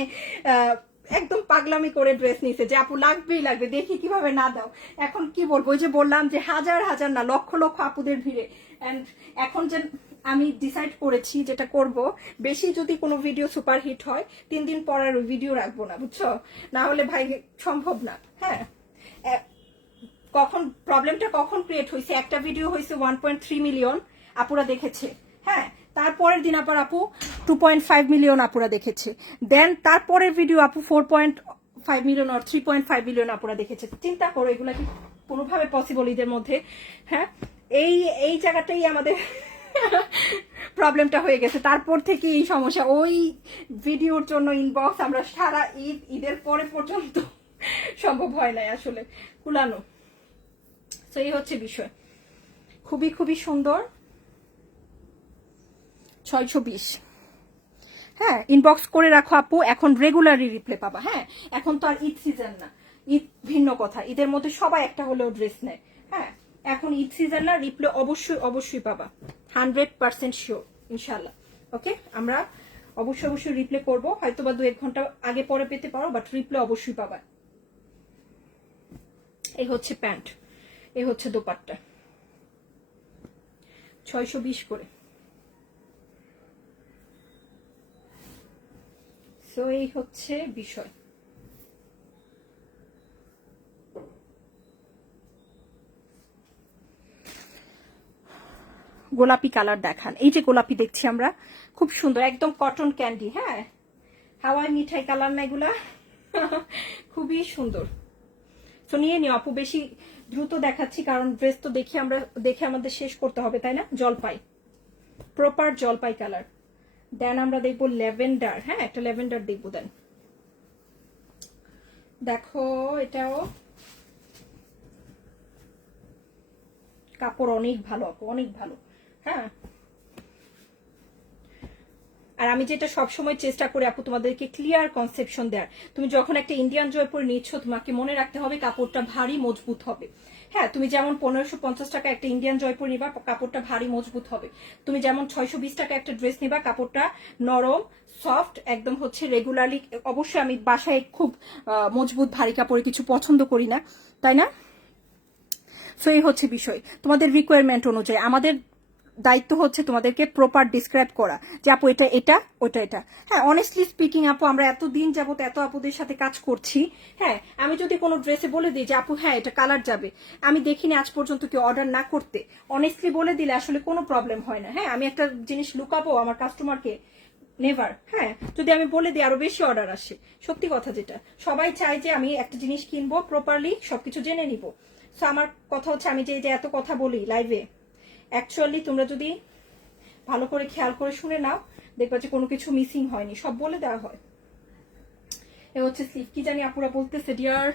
একদম পাগলামি করে ড্রেস নিছে যে আপু লাগবেই লাগবে, দেখি কিভাবে না দাও। এখন কি বলবো, ওই যে বললাম যে হাজার হাজার না লক্ষ লক্ষ আপুদের ভিড়ে। এন্ড এখন যে আমি ডিসাইড করেছি যেটা করব, বেশি যদি কোনো ভিডিও সুপার হিট হয় 3 দিন পর আর ওই ভিডিও রাখবো না, বুঝছো? না হলে ভাই সম্ভব না। হ্যাঁ, প্রবলেমটা কখন ক্রিয়েট হয়েছে, একটা ভিডিও হয়েছে 1.3 মিলিয়ন আপুরা দেখেছে। হ্যাঁ, তারপরের দিন আবার আপু 2.5 মিলিয়ন আপুরা দেখেছে। দেন তারপরের ভিডিও আপু 4.5 মিলিয়ন আর 3.5 মিলিয়ন আপুরা দেখেছে। চিন্তা করো, এগুলা কি কোনোভাবে পসিবল ঈদের মধ্যে? হ্যাঁ, এই জায়গাটাই আমাদের প্রবলেমটা হয়ে গেছে। তারপর থেকে এই সমস্যা, ওই ভিডিওর জন্য ইনবক্স আমরা সারা ঈদের পরে পর্যন্ত সম্ভব হয় নাই আসলে কুলানো। তো এই হচ্ছে বিষয়, খুবই সুন্দর। 620 হ্যাঁ, ইনবক্স করে রাখো আপু, এখন রেগুলারলি রিপ্লে পাবা। হ্যাঁ, এখন তো আর ঈদ সিজন না, ঈদ ভিন্ন কথা, ঈদের মধ্যে সবাই একটা হলেও ড্রেস নেয়। হ্যাঁ, এখন ঈদ সিজন না, রিপ্লে অবশ্যই অবশ্যই পাবা, 100% শিওর ইনশাল্লাহ। ওকে, আমরা অবশ্যই অবশ্যই রিপ্লে করবো, হয়তো বা 2-1 ঘন্টা আগে পরে পেতে পারো, বাট রিপ্লে অবশ্যই পাবা। এই হচ্ছে প্যান্ট, এই হচ্ছে দোপাট্টা, 620 করে। সো এই হচ্ছে বিষয়। গোলাপি কালার দেখান, এই যে গোলাপি দেখছি আমরা, খুব সুন্দর, একদম কটন ক্যান্ডি। হ্যাঁ, হাওয়াই মিঠাই কালার না এগুলা? খুবই সুন্দর। তো নিয়ে নিও আপু, বেশি দ্রুত দেখাচ্ছি কারণ ড্রেস তো দেখে আমাদের শেষ করতে হবে, তাই না? জলপাই, প্রপার জলপাই কালার। দেন আমরা দেখবো ল্যাভেন্ডার। হ্যাঁ, একটা ল্যাভেন্ডার দেখবো। দেন দেখো, এটাও কাপড় অনেক ভালো আপু, অনেক ভালো। হ্যাঁ, আর আমি যেটা সবসময় চেষ্টা করি আপু তোমাদেরকে ক্লিয়ার কনসেপশন দেওয়ার, তুমি যখন একটা ইন্ডিয়ান জয়পুর নিচ্ছ তোমাকে মনে রাখতে হবে কাপড়টা ভারী মজবুত হবে। হ্যাঁ, তুমি যেমন 1550 টাকা একটা ইন্ডিয়ান জয়পুর নিবা, কাপড়টা ভারী মজবুত হবে। তুমি যেমন 620 টাকা একটা ড্রেস নিবা, কাপড়টা নরম সফট একদম হচ্ছে রেগুলারলি। অবশ্যই আমি বাসায় খুব মজবুত ভারী কাপড়ে কিছু পছন্দ করি না, তাই না? সো এই হচ্ছে বিষয়, তোমাদের রিকোয়ারমেন্ট অনুযায়ী আমাদের দায়িত্ব হচ্ছে তোমাদেরকে প্রপার ডিসক্রাইব করা যে আপু এটা এটা, ওটা এটা। হ্যাঁ, অনেস্টলি স্পিকিং আপু, আমরা এতদিন যাবত এত আপুদের সাথে কাজ করছি। হ্যাঁ, আমি যদি কোনো ড্রেসে বলে দিই যে আপু হ্যাঁ এটা কালার যাবে, আমি দেখিনি আজ পর্যন্ত কেউ অর্ডার না করতে। অনেস্টলি বলে দিলে আসলে কোনো প্রবলেম হয় না। হ্যাঁ, আমি একটা জিনিস লুকাবো আমার কাস্টমারকে? নেভার। হ্যাঁ, যদি আমি বলে দিই আরো বেশি অর্ডার আসে। সত্যি কথা যেটা, সবাই চায় যে আমি একটা জিনিস কিনবো, প্রপারলি সবকিছু জেনে নিব। সো আমার কথা হচ্ছে, আমি যে এত কথা বলি লাইভে, অ্যাকচুয়ালি তোমরা যদি ভালো করে খেয়াল করে শুনে নাও, দেখবা যে কোনো কিছু মিসিং হয়নি, সব বলে দেওয়া হয়। এ হচ্ছে স্লিভ, কি জানি আপুরা বলতেছে ডিয়ার,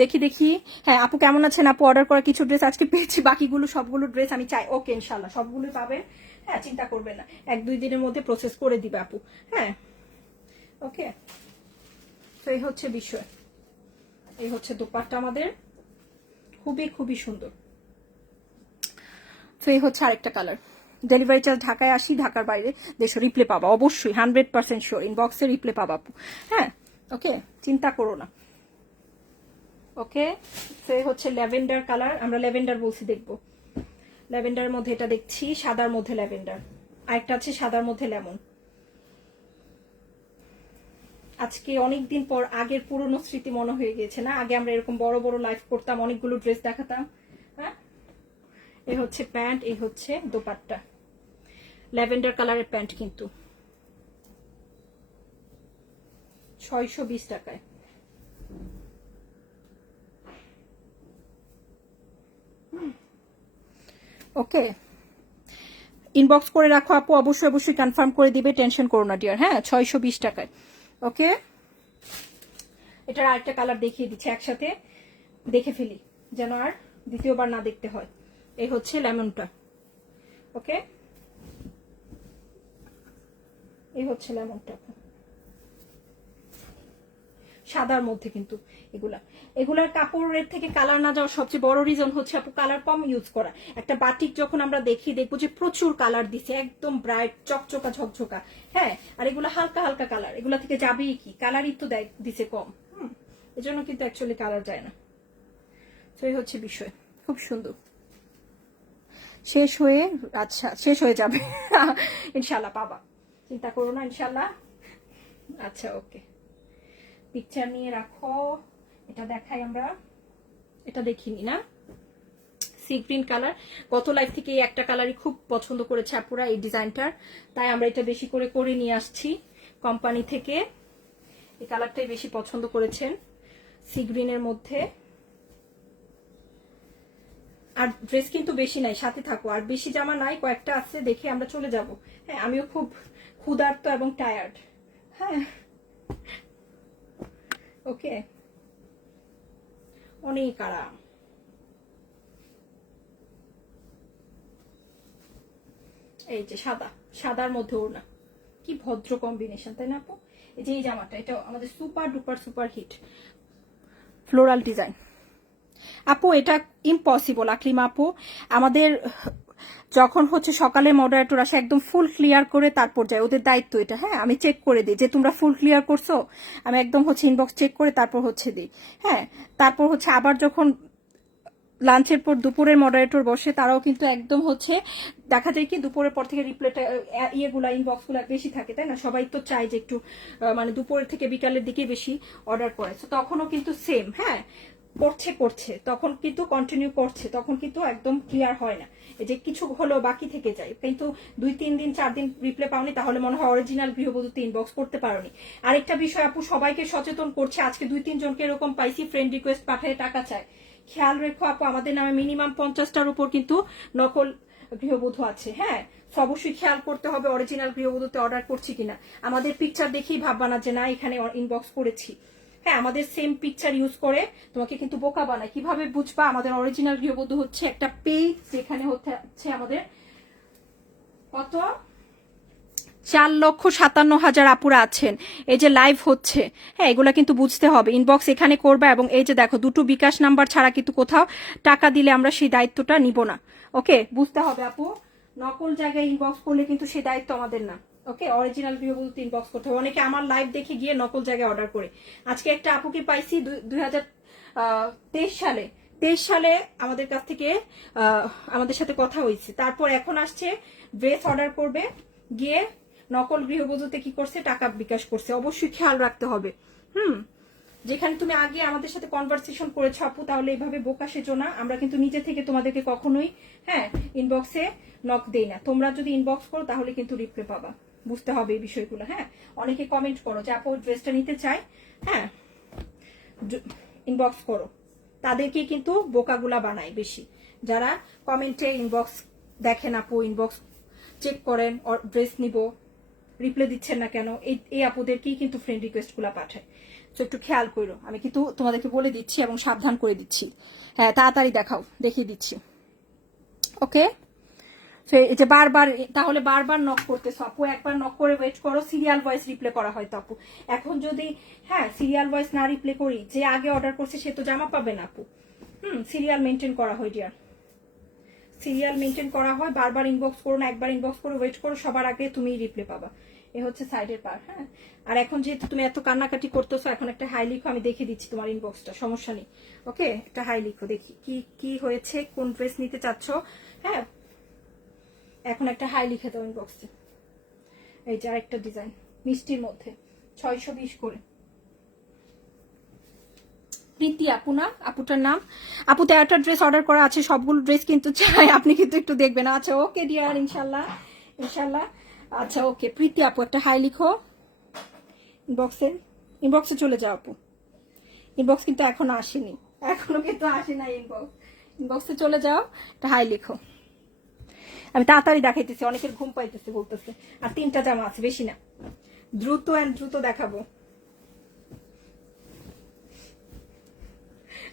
দেখি দেখি। হ্যাঁ আপু কেমন আছেন আপু? অর্ডার করা কিছু ড্রেস আজকে পেয়েছি, বাকিগুলো সবগুলো ড্রেস আমি চাই। ওকে, ইনশাল্লাহ সবগুলো পাবেন। হ্যাঁ, চিন্তা করবেন না, 1-2 দিনের মধ্যে প্রসেস করে দিবে আপু। হ্যাঁ, ওকে। তো এই হচ্ছে বিষয়, এই হচ্ছে দোপাট্টা আমাদের, খুবই খুবই সুন্দর। তো এই হচ্ছে আরেকটা কালার। ডেলিভারি চার্জ ঢাকায় আসি, ঢাকার বাইরে দেশে রিপ্লে পাবা অবশ্যই, 100% শিওর, ইনবক্সে রিপ্লে পাবা আপু। হ্যাঁ, ওকে, চিন্তা করো না। ওকে, তো এই হচ্ছে ল্যাভেন্ডার কালার, আমরা ল্যাভেন্ডার বলছি দেখবো। ল্যাভেন্ডার মধ্যে এটা দেখছি, সাদার মধ্যে ল্যাভেন্ডার, আরেকটা আছে সাদার মধ্যে লেমন। আজকে অনেকদিন পর আগের পুরনো স্মৃতি মনে হয়ে গেছে না? আগে আমরা এরকম বড় বড় লাইভ করতাম, অনেকগুলো ড্রেস দেখাতাম। হ্যাঁ, এই হচ্ছে প্যান্ট, এই হচ্ছে দোপাট্টা, ল্যাভেন্ডার কালারের প্যান্ট কিন্তু 620 টাকায়। ওকে, ইনবক্স করে রাখো আপু, অবশ্যই অবশ্যই কনফার্ম করে দিবে, টেনশন করো না ডিয়ার। হ্যাঁ, 620 টাকায়। ওকে, এটার আরেকটা কালার দেখিয়ে দিচ্ছি একসাথে, দেখে ফেলি যেন আর দ্বিতীয়বার না দেখতে হয়। এই হচ্ছে লেমনটা। ওকে, এই হচ্ছে লেমনটা, সাদার মধ্যে কিন্তু এগুলার কাপড়ের থেকে কালার না যাওয়ার সবচেয়ে বড় রিজন হচ্ছে আপু কালার কম ইউজ করা। একটা বাটিক যখন আমরা দেখবো যে প্রচুর কালার দিছে, একদম ব্রাইট চকচকা ঝকঝকা। হ্যাঁ, আর এগুলো হালকা হালকা কালার, এগুলা থেকে যাবেই কি, কালারই তো দিছে কম। এজন্য কিন্তু অ্যাকচুয়ালি কালার যায় না। তো এই হচ্ছে বিষয়, খুব সুন্দর। শেষ হয়ে, আচ্ছা শেষ হয়ে যাবে। ইনশাল্লাহ পাবা, চিন্তা করো না, ইনশাল্লাহ। আচ্ছা, ওকে, পিকচার নিয়ে রাখো। এটা দেখাই আমরা, এটা দেখিনি না, সি গ্রিন কালার। গত লাইফ থেকে এই একটা কালারই খুব পছন্দ করেছে আপুরা, এই ডিজাইনটার, তাই আমরা এটা বেশি করে করে নিয়ে আসছি কোম্পানি থেকে। এই কালারটাই বেশি পছন্দ করেছেন, সি গ্রিনের মধ্যে। আর ড্রেস কিন্তু বেশি নাই, সাথে থাকো, আর বেশি জামা নাই, কয়েকটা আছে, দেখে আমরা চলে যাব। হ্যাঁ, আমিও খুব ক্ষুধার্ত এবং টায়ার্ড। হ্যাঁ, ওকে, অনেক আরাম। এই যে সাদা, সাদার মধ্যে ওড়না, কি ভদ্র কম্বিনেশন, তাই না আপু? এই যে এই জামাটা, এটা আমাদের super duper super hit floral design. আপু এটা ইম্পসিবল আকলিমা আপু, আমাদের যখন হচ্ছে সকালে মডারেটর আসে একদম ফুল ক্লিয়ার করে তারপর যায়, ওদের দায়িত্ব এটা। হ্যাঁ, আমি চেক করে দিই যে তোমরা ফুল ক্লিয়ার করছো, আমি একদম হচ্ছে ইনবক্স চেক করে তারপর হচ্ছে দিই। হ্যাঁ, তারপর হচ্ছে আবার যখন লাঞ্চের পর দুপুরের মডারেটর বসে, তারাও কিন্তু একদম হচ্ছে দেখা যায় কি দুপুরের পর থেকে রিপ্লেটা ইয়েগুলা ইনবক্সগুলো বেশি থাকে, তাই না? সবাই তো চায় যে একটু মানে দুপুরের থেকে বিকালের দিকে বেশি অর্ডার করে, তো তখনও কিন্তু সেম। হ্যাঁ, করছে তখন কিন্তু কন্টিনিউ করছে, তখন কিন্তু একদম ক্লিয়ার হয় না। এই যে কিছু হলো বাকি থেকে যায়, কিন্তু 2-3 দিন 4 দিন রিপ্লে পাওনি, তাহলে মনে হয় অরিজিনাল গৃহবধূতে ইনবক্স করতে পারোনি। আরেকটা বিষয় আপু, সবাইকে সচেতন করছে, আজকে 2-3 জনকে এরকম পাইছি ফ্রেন্ড রিকোয়েস্ট পাঠিয়ে টাকা চায়। খেয়াল রেখো আপু, আমাদের নামে মিনিমাম 50টার উপর কিন্তু নকল গৃহবধূ আছে। হ্যাঁ, অবশ্যই খেয়াল করতে হবে অরিজিনাল গৃহবধূতে অর্ডার করছি কিনা। আমাদের পিকচার দেখেই ভাববা না যে না এখানে ইনবক্স করেছি। হ্যাঁ, আমাদের সেম পিকচার ইউজ করে তোমাকে কিন্তু বোকা বানায়। কিভাবে বুঝবা আমাদের অরিজিনাল গৃহবধূ? হচ্ছে একটা পেজ যেখানে হচ্ছে আমাদের কত 4,57,000 আপুরা আছেন, এই যে লাইভ হচ্ছে। হ্যাঁ, এগুলা কিন্তু বুঝতে হবে। ইনবক্স এখানে করবা, এবং এই যে দেখো 2টো বিকাশ নাম্বার ছাড়া কিন্তু কোথাও টাকা দিলে আমরা সেই দায়িত্বটা নিব না। ওকে, বুঝতে হবে আপু, নকল জায়গায় ইনবক্স করলে কিন্তু সেই দায়িত্ব আমাদের না। ওকে, অরিজিনাল গৃহবধূতে ইনবক্স করতে হবে। অনেকে আমার লাইভ দেখে গিয়ে নকল জায়গায় অর্ডার করে। আজকে একটা আপুকে পাইছি 2023 সালে আমাদের কাছ থেকে আমাদের সাথে কথা হয়েছে, তারপর এখন আসছে ড্রেস অর্ডার করবে, গিয়ে নকল গৃহবধূতে কি করছে, টাকা বিকাশ করছে। অবশ্যই খেয়াল রাখতে হবে। যেখানে তুমি আগে আমাদের সাথে কনভারসেশন করেছো আপু, তাহলে এইভাবে বোকা সেজো না। আমরা কিন্তু নিজে থেকে তোমাদেরকে কখনোই হ্যাঁ ইনবক্সে নক দেই না। তোমরা যদি ইনবক্স করো তাহলে কিন্তু রিপ্লে পাবা, বুঝতে হবে এই বিষয়গুলো। হ্যাঁ, অনেকে কমেন্ট করো যে আপু ড্রেসটা নিতে চাই, হ্যাঁ ইনবক্স করো, তাদেরকে কিন্তু বোকাগুলা বানায় বেশি। যারা কমেন্টে ইনবক্স দেখেন আপু, ইনবক্স চেক করেন, ড্রেস নিব, রিপ্লাই দিচ্ছেন না কেন, এই আপুদেরকেই কিন্তু ফ্রেন্ড রিকোয়েস্ট গুলা পাঠায়। তো একটু খেয়াল করো, আমি কিন্তু তোমাদেরকে বলে দিচ্ছি এবং সাবধান করে দিচ্ছি। হ্যাঁ, তাড়াতাড়ি দেখাও, দেখিয়ে দিচ্ছি। ওকে, এই যে বারবার, তাহলে বারবার নক করতেছো আপু, একবার নক করে ওয়েট করো। সিরিয়াল ভয়েস রিপ্লে করা হয় তো আপু। এখন যদি হ্যাঁ সিরিয়াল ভয়েস না রিপ্লে করি, যে আগে অর্ডার করছে সে তো জামা পাবে না আপু। সিরিয়াল মেনটেন করা হয় ডিয়ার, সিরিয়াল মেনটেন করা হয়। বারবার ইনবক্স করো না, একবার ইনবক্স করে ওয়েট করো, সবার আগে তুমি রিপ্লে পাবা। এ হচ্ছে সাইডের পার। হ্যাঁ, আর এখন যেহেতু তুমি এত কান্নাকাটি করতেছো, এখন একটা হাই লিখো, আমি দেখে দিচ্ছি তোমার ইনবক্সটা, সমস্যা নেই। ওকে, একটা হাই লিখো, দেখি কি কি হয়েছে, কোন ড্রেস নিতে চাচ্ছ। হ্যাঁ, এখন একটা হাই লিখে দাও ইনবক্সে। এই যে আরেকটা ডিজাইন মিষ্টির মধ্যে 620 করে। প্রীতি আপু না, আপুটার নাম। আপু 13টা ড্রেস অর্ডার করা আছে, সবগুলো ড্রেস কিন্তু চাই, আপনি কিন্তু একটু দেখবেন। আচ্ছা ওকে ডিয়ার, ইনশাল্লাহ ইনশাল্লাহ। আচ্ছা ওকে, প্রীতি আপু একটা হাই লিখো ইনবক্সে। ইনবক্সে চলে যাও আপু, ইনবক্স কিন্তু এখনো আসেনি, এখনো কিন্তু আসে না ইনবক্স। ইনবক্সে চলে যাও, একটা হাই লিখো। আমি তাড়াতাড়ি দেখাইতেছি, অনেকের ঘুম পাইতেছে বলতেছে। আর 3টা জামা আছে, বেশি না, দ্রুত দেখাবো।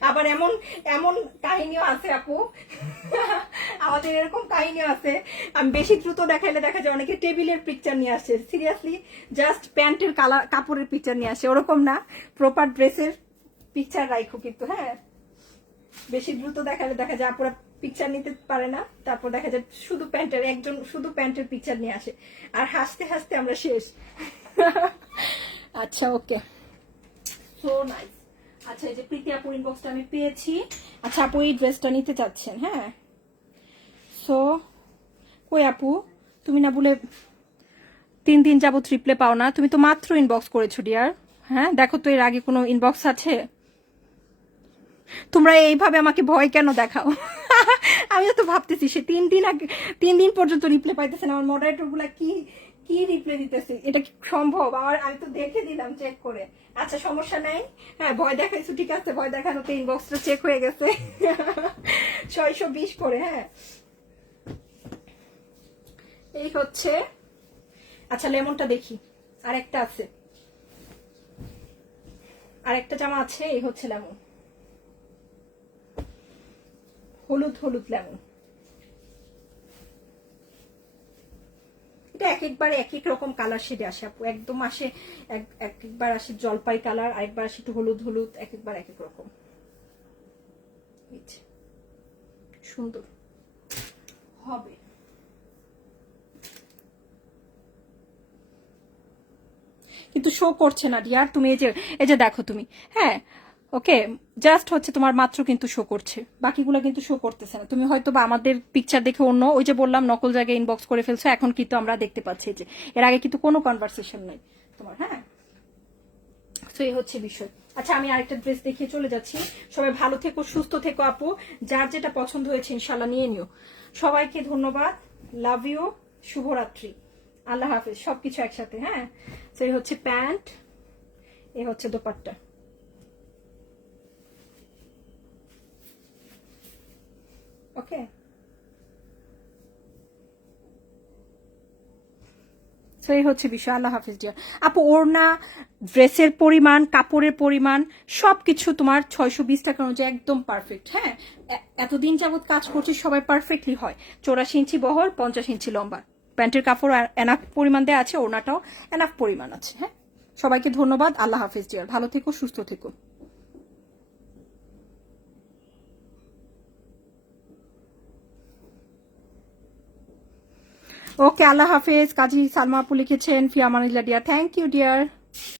আবার এমন এমন কাহিনীও আছে আপু, আমাদের এরকম কাহিনীও আছে, আমি বেশি দ্রুত দেখাইলে দেখা যায় অনেকে টেবিলের পিকচার নিয়ে আসে, সিরিয়াসলি জাস্ট প্যান্টের কালার কাপড়ের পিকচার নিয়ে আসে, ওরকম না, প্রপার ড্রেসের পিকচার রাখো কিন্তু। হ্যাঁ, বেশি দ্রুত দেখালে দেখা যায় আপুরা পিকচার নিতে পারে না, তারপর দেখা যায় শুধু প্যান্টের, একজন শুধু প্যান্টের পিকচার নিয়ে আসে, আর হাসতে হাসতে আমরা শেষ। আচ্ছা ওকে, সো নাইস। আচ্ছা, এই যে প্রীতি আপুর ইনবক্সটা আমি পেয়েছি। আচ্ছা আপু এই ড্রেসটা নিতে চাচ্ছেন, হ্যাঁ। সো কই আপু, তুমি না বলে 3 দিন যাবত রিপ্লে পাও না, তুমি তো মাত্র ইনবক্স করেছো ডিয়ার। হ্যাঁ, দেখো তো এর আগে কোনো ইনবক্স আছে? তোমরা এইভাবে আমাকে ভয় কেন দেখাও? আমি তো ভাবতেছি সে 3 দিন আগে, 3 দিন পর্যন্ত রিপ্লে পাইতেছে না, আমার মডারেটর গুলা কি কি রিপ্লে দিতেছে, এটা কি সম্ভব? আমি তো দেখে দিলাম চেক করে। আচ্ছা সমস্যা নাই, হ্যাঁ ভয় দেখাইছো, ঠিক আছে, ভয় দেখানোতে ইনবক্সটা চেক হয়ে গেছে। 620 করে। হ্যাঁ, এই হচ্ছে। আচ্ছা লেমনটা দেখি, আরেকটা আছে, আরেকটা জামা আছে, এই হচ্ছে লেমন, হলুদ লেমন। এটা এক একবারে এক এক রকম কালার শেডে আসে আপু, একদম আসে একবার আসে জলপাই কালার, আরেকবার আসে একটু হলুদ হলুদ, এক একবার এক এক রকম। সুন্দর হবে। কিন্তু শো করছে না ডিয়ার, তুমি এই যে দেখো তুমি, হ্যাঁ ওকে, জাস্ট হচ্ছে তোমার মাত্র কিন্তু শো করছে, বাকিগুলো কিন্তু শো করতেছে না। তুমি হয়তো বা আমাদের পিকচার দেখে অন্য, ওই যে বললাম নকল জায়গায় ইনবক্স করে ফেলছো, এখন কিন্তু আমরা দেখতে পাচ্ছি যে এর আগে কিন্তু কোনো কনভারসেশন নাই তোমার। হ্যাঁ, তো এই হচ্ছে বিষয়। আচ্ছা, আমি আরেকটা ড্রেস দেখিয়ে চলে যাচ্ছি। সবাই ভালো থেকো, সুস্থ থেকো আপু, যার যেটা পছন্দ হয়েছে ইনশাল্লাহ নিয়ে নিও। সবাইকে ধন্যবাদ, লাভ ইউ, শুভরাত্রি, আল্লাহ হাফেজ, সবকিছু একসাথে। হ্যাঁ, তো এই হচ্ছে প্যান্ট, এই হচ্ছে দোপাট্টা। ওকে, তো এই হচ্ছে বিষয়। আল্লাহ হাফিজ ডিয়ার আপু। ওড়না, ড্রেসের পরিমাণ, কাপড়ের পরিমাণ সবকিছু তোমার 620 টাকা অনুযায়ী একদম পারফেক্ট। হ্যাঁ, এতদিন যাবত কাজ করছি, সবাই পারফেক্টলি হয়। 84 ইঞ্চি বহর, 50 ইঞ্চি লম্বা, প্যান্টের কাপড় এনাফ পরিমাণ দেওয়া আছে, ওড়নাটাও এনাফ পরিমাণ আছে। হ্যাঁ, সবাইকে ধন্যবাদ, আল্লাহ হাফিজ ডিয়ার, ভালো থেকো, সুস্থ থেকো। ওকে, আল্লাহ হাফেজ। কাজী সালমা আপু লিখেছেন, Fiya Manila dear, thank you deer.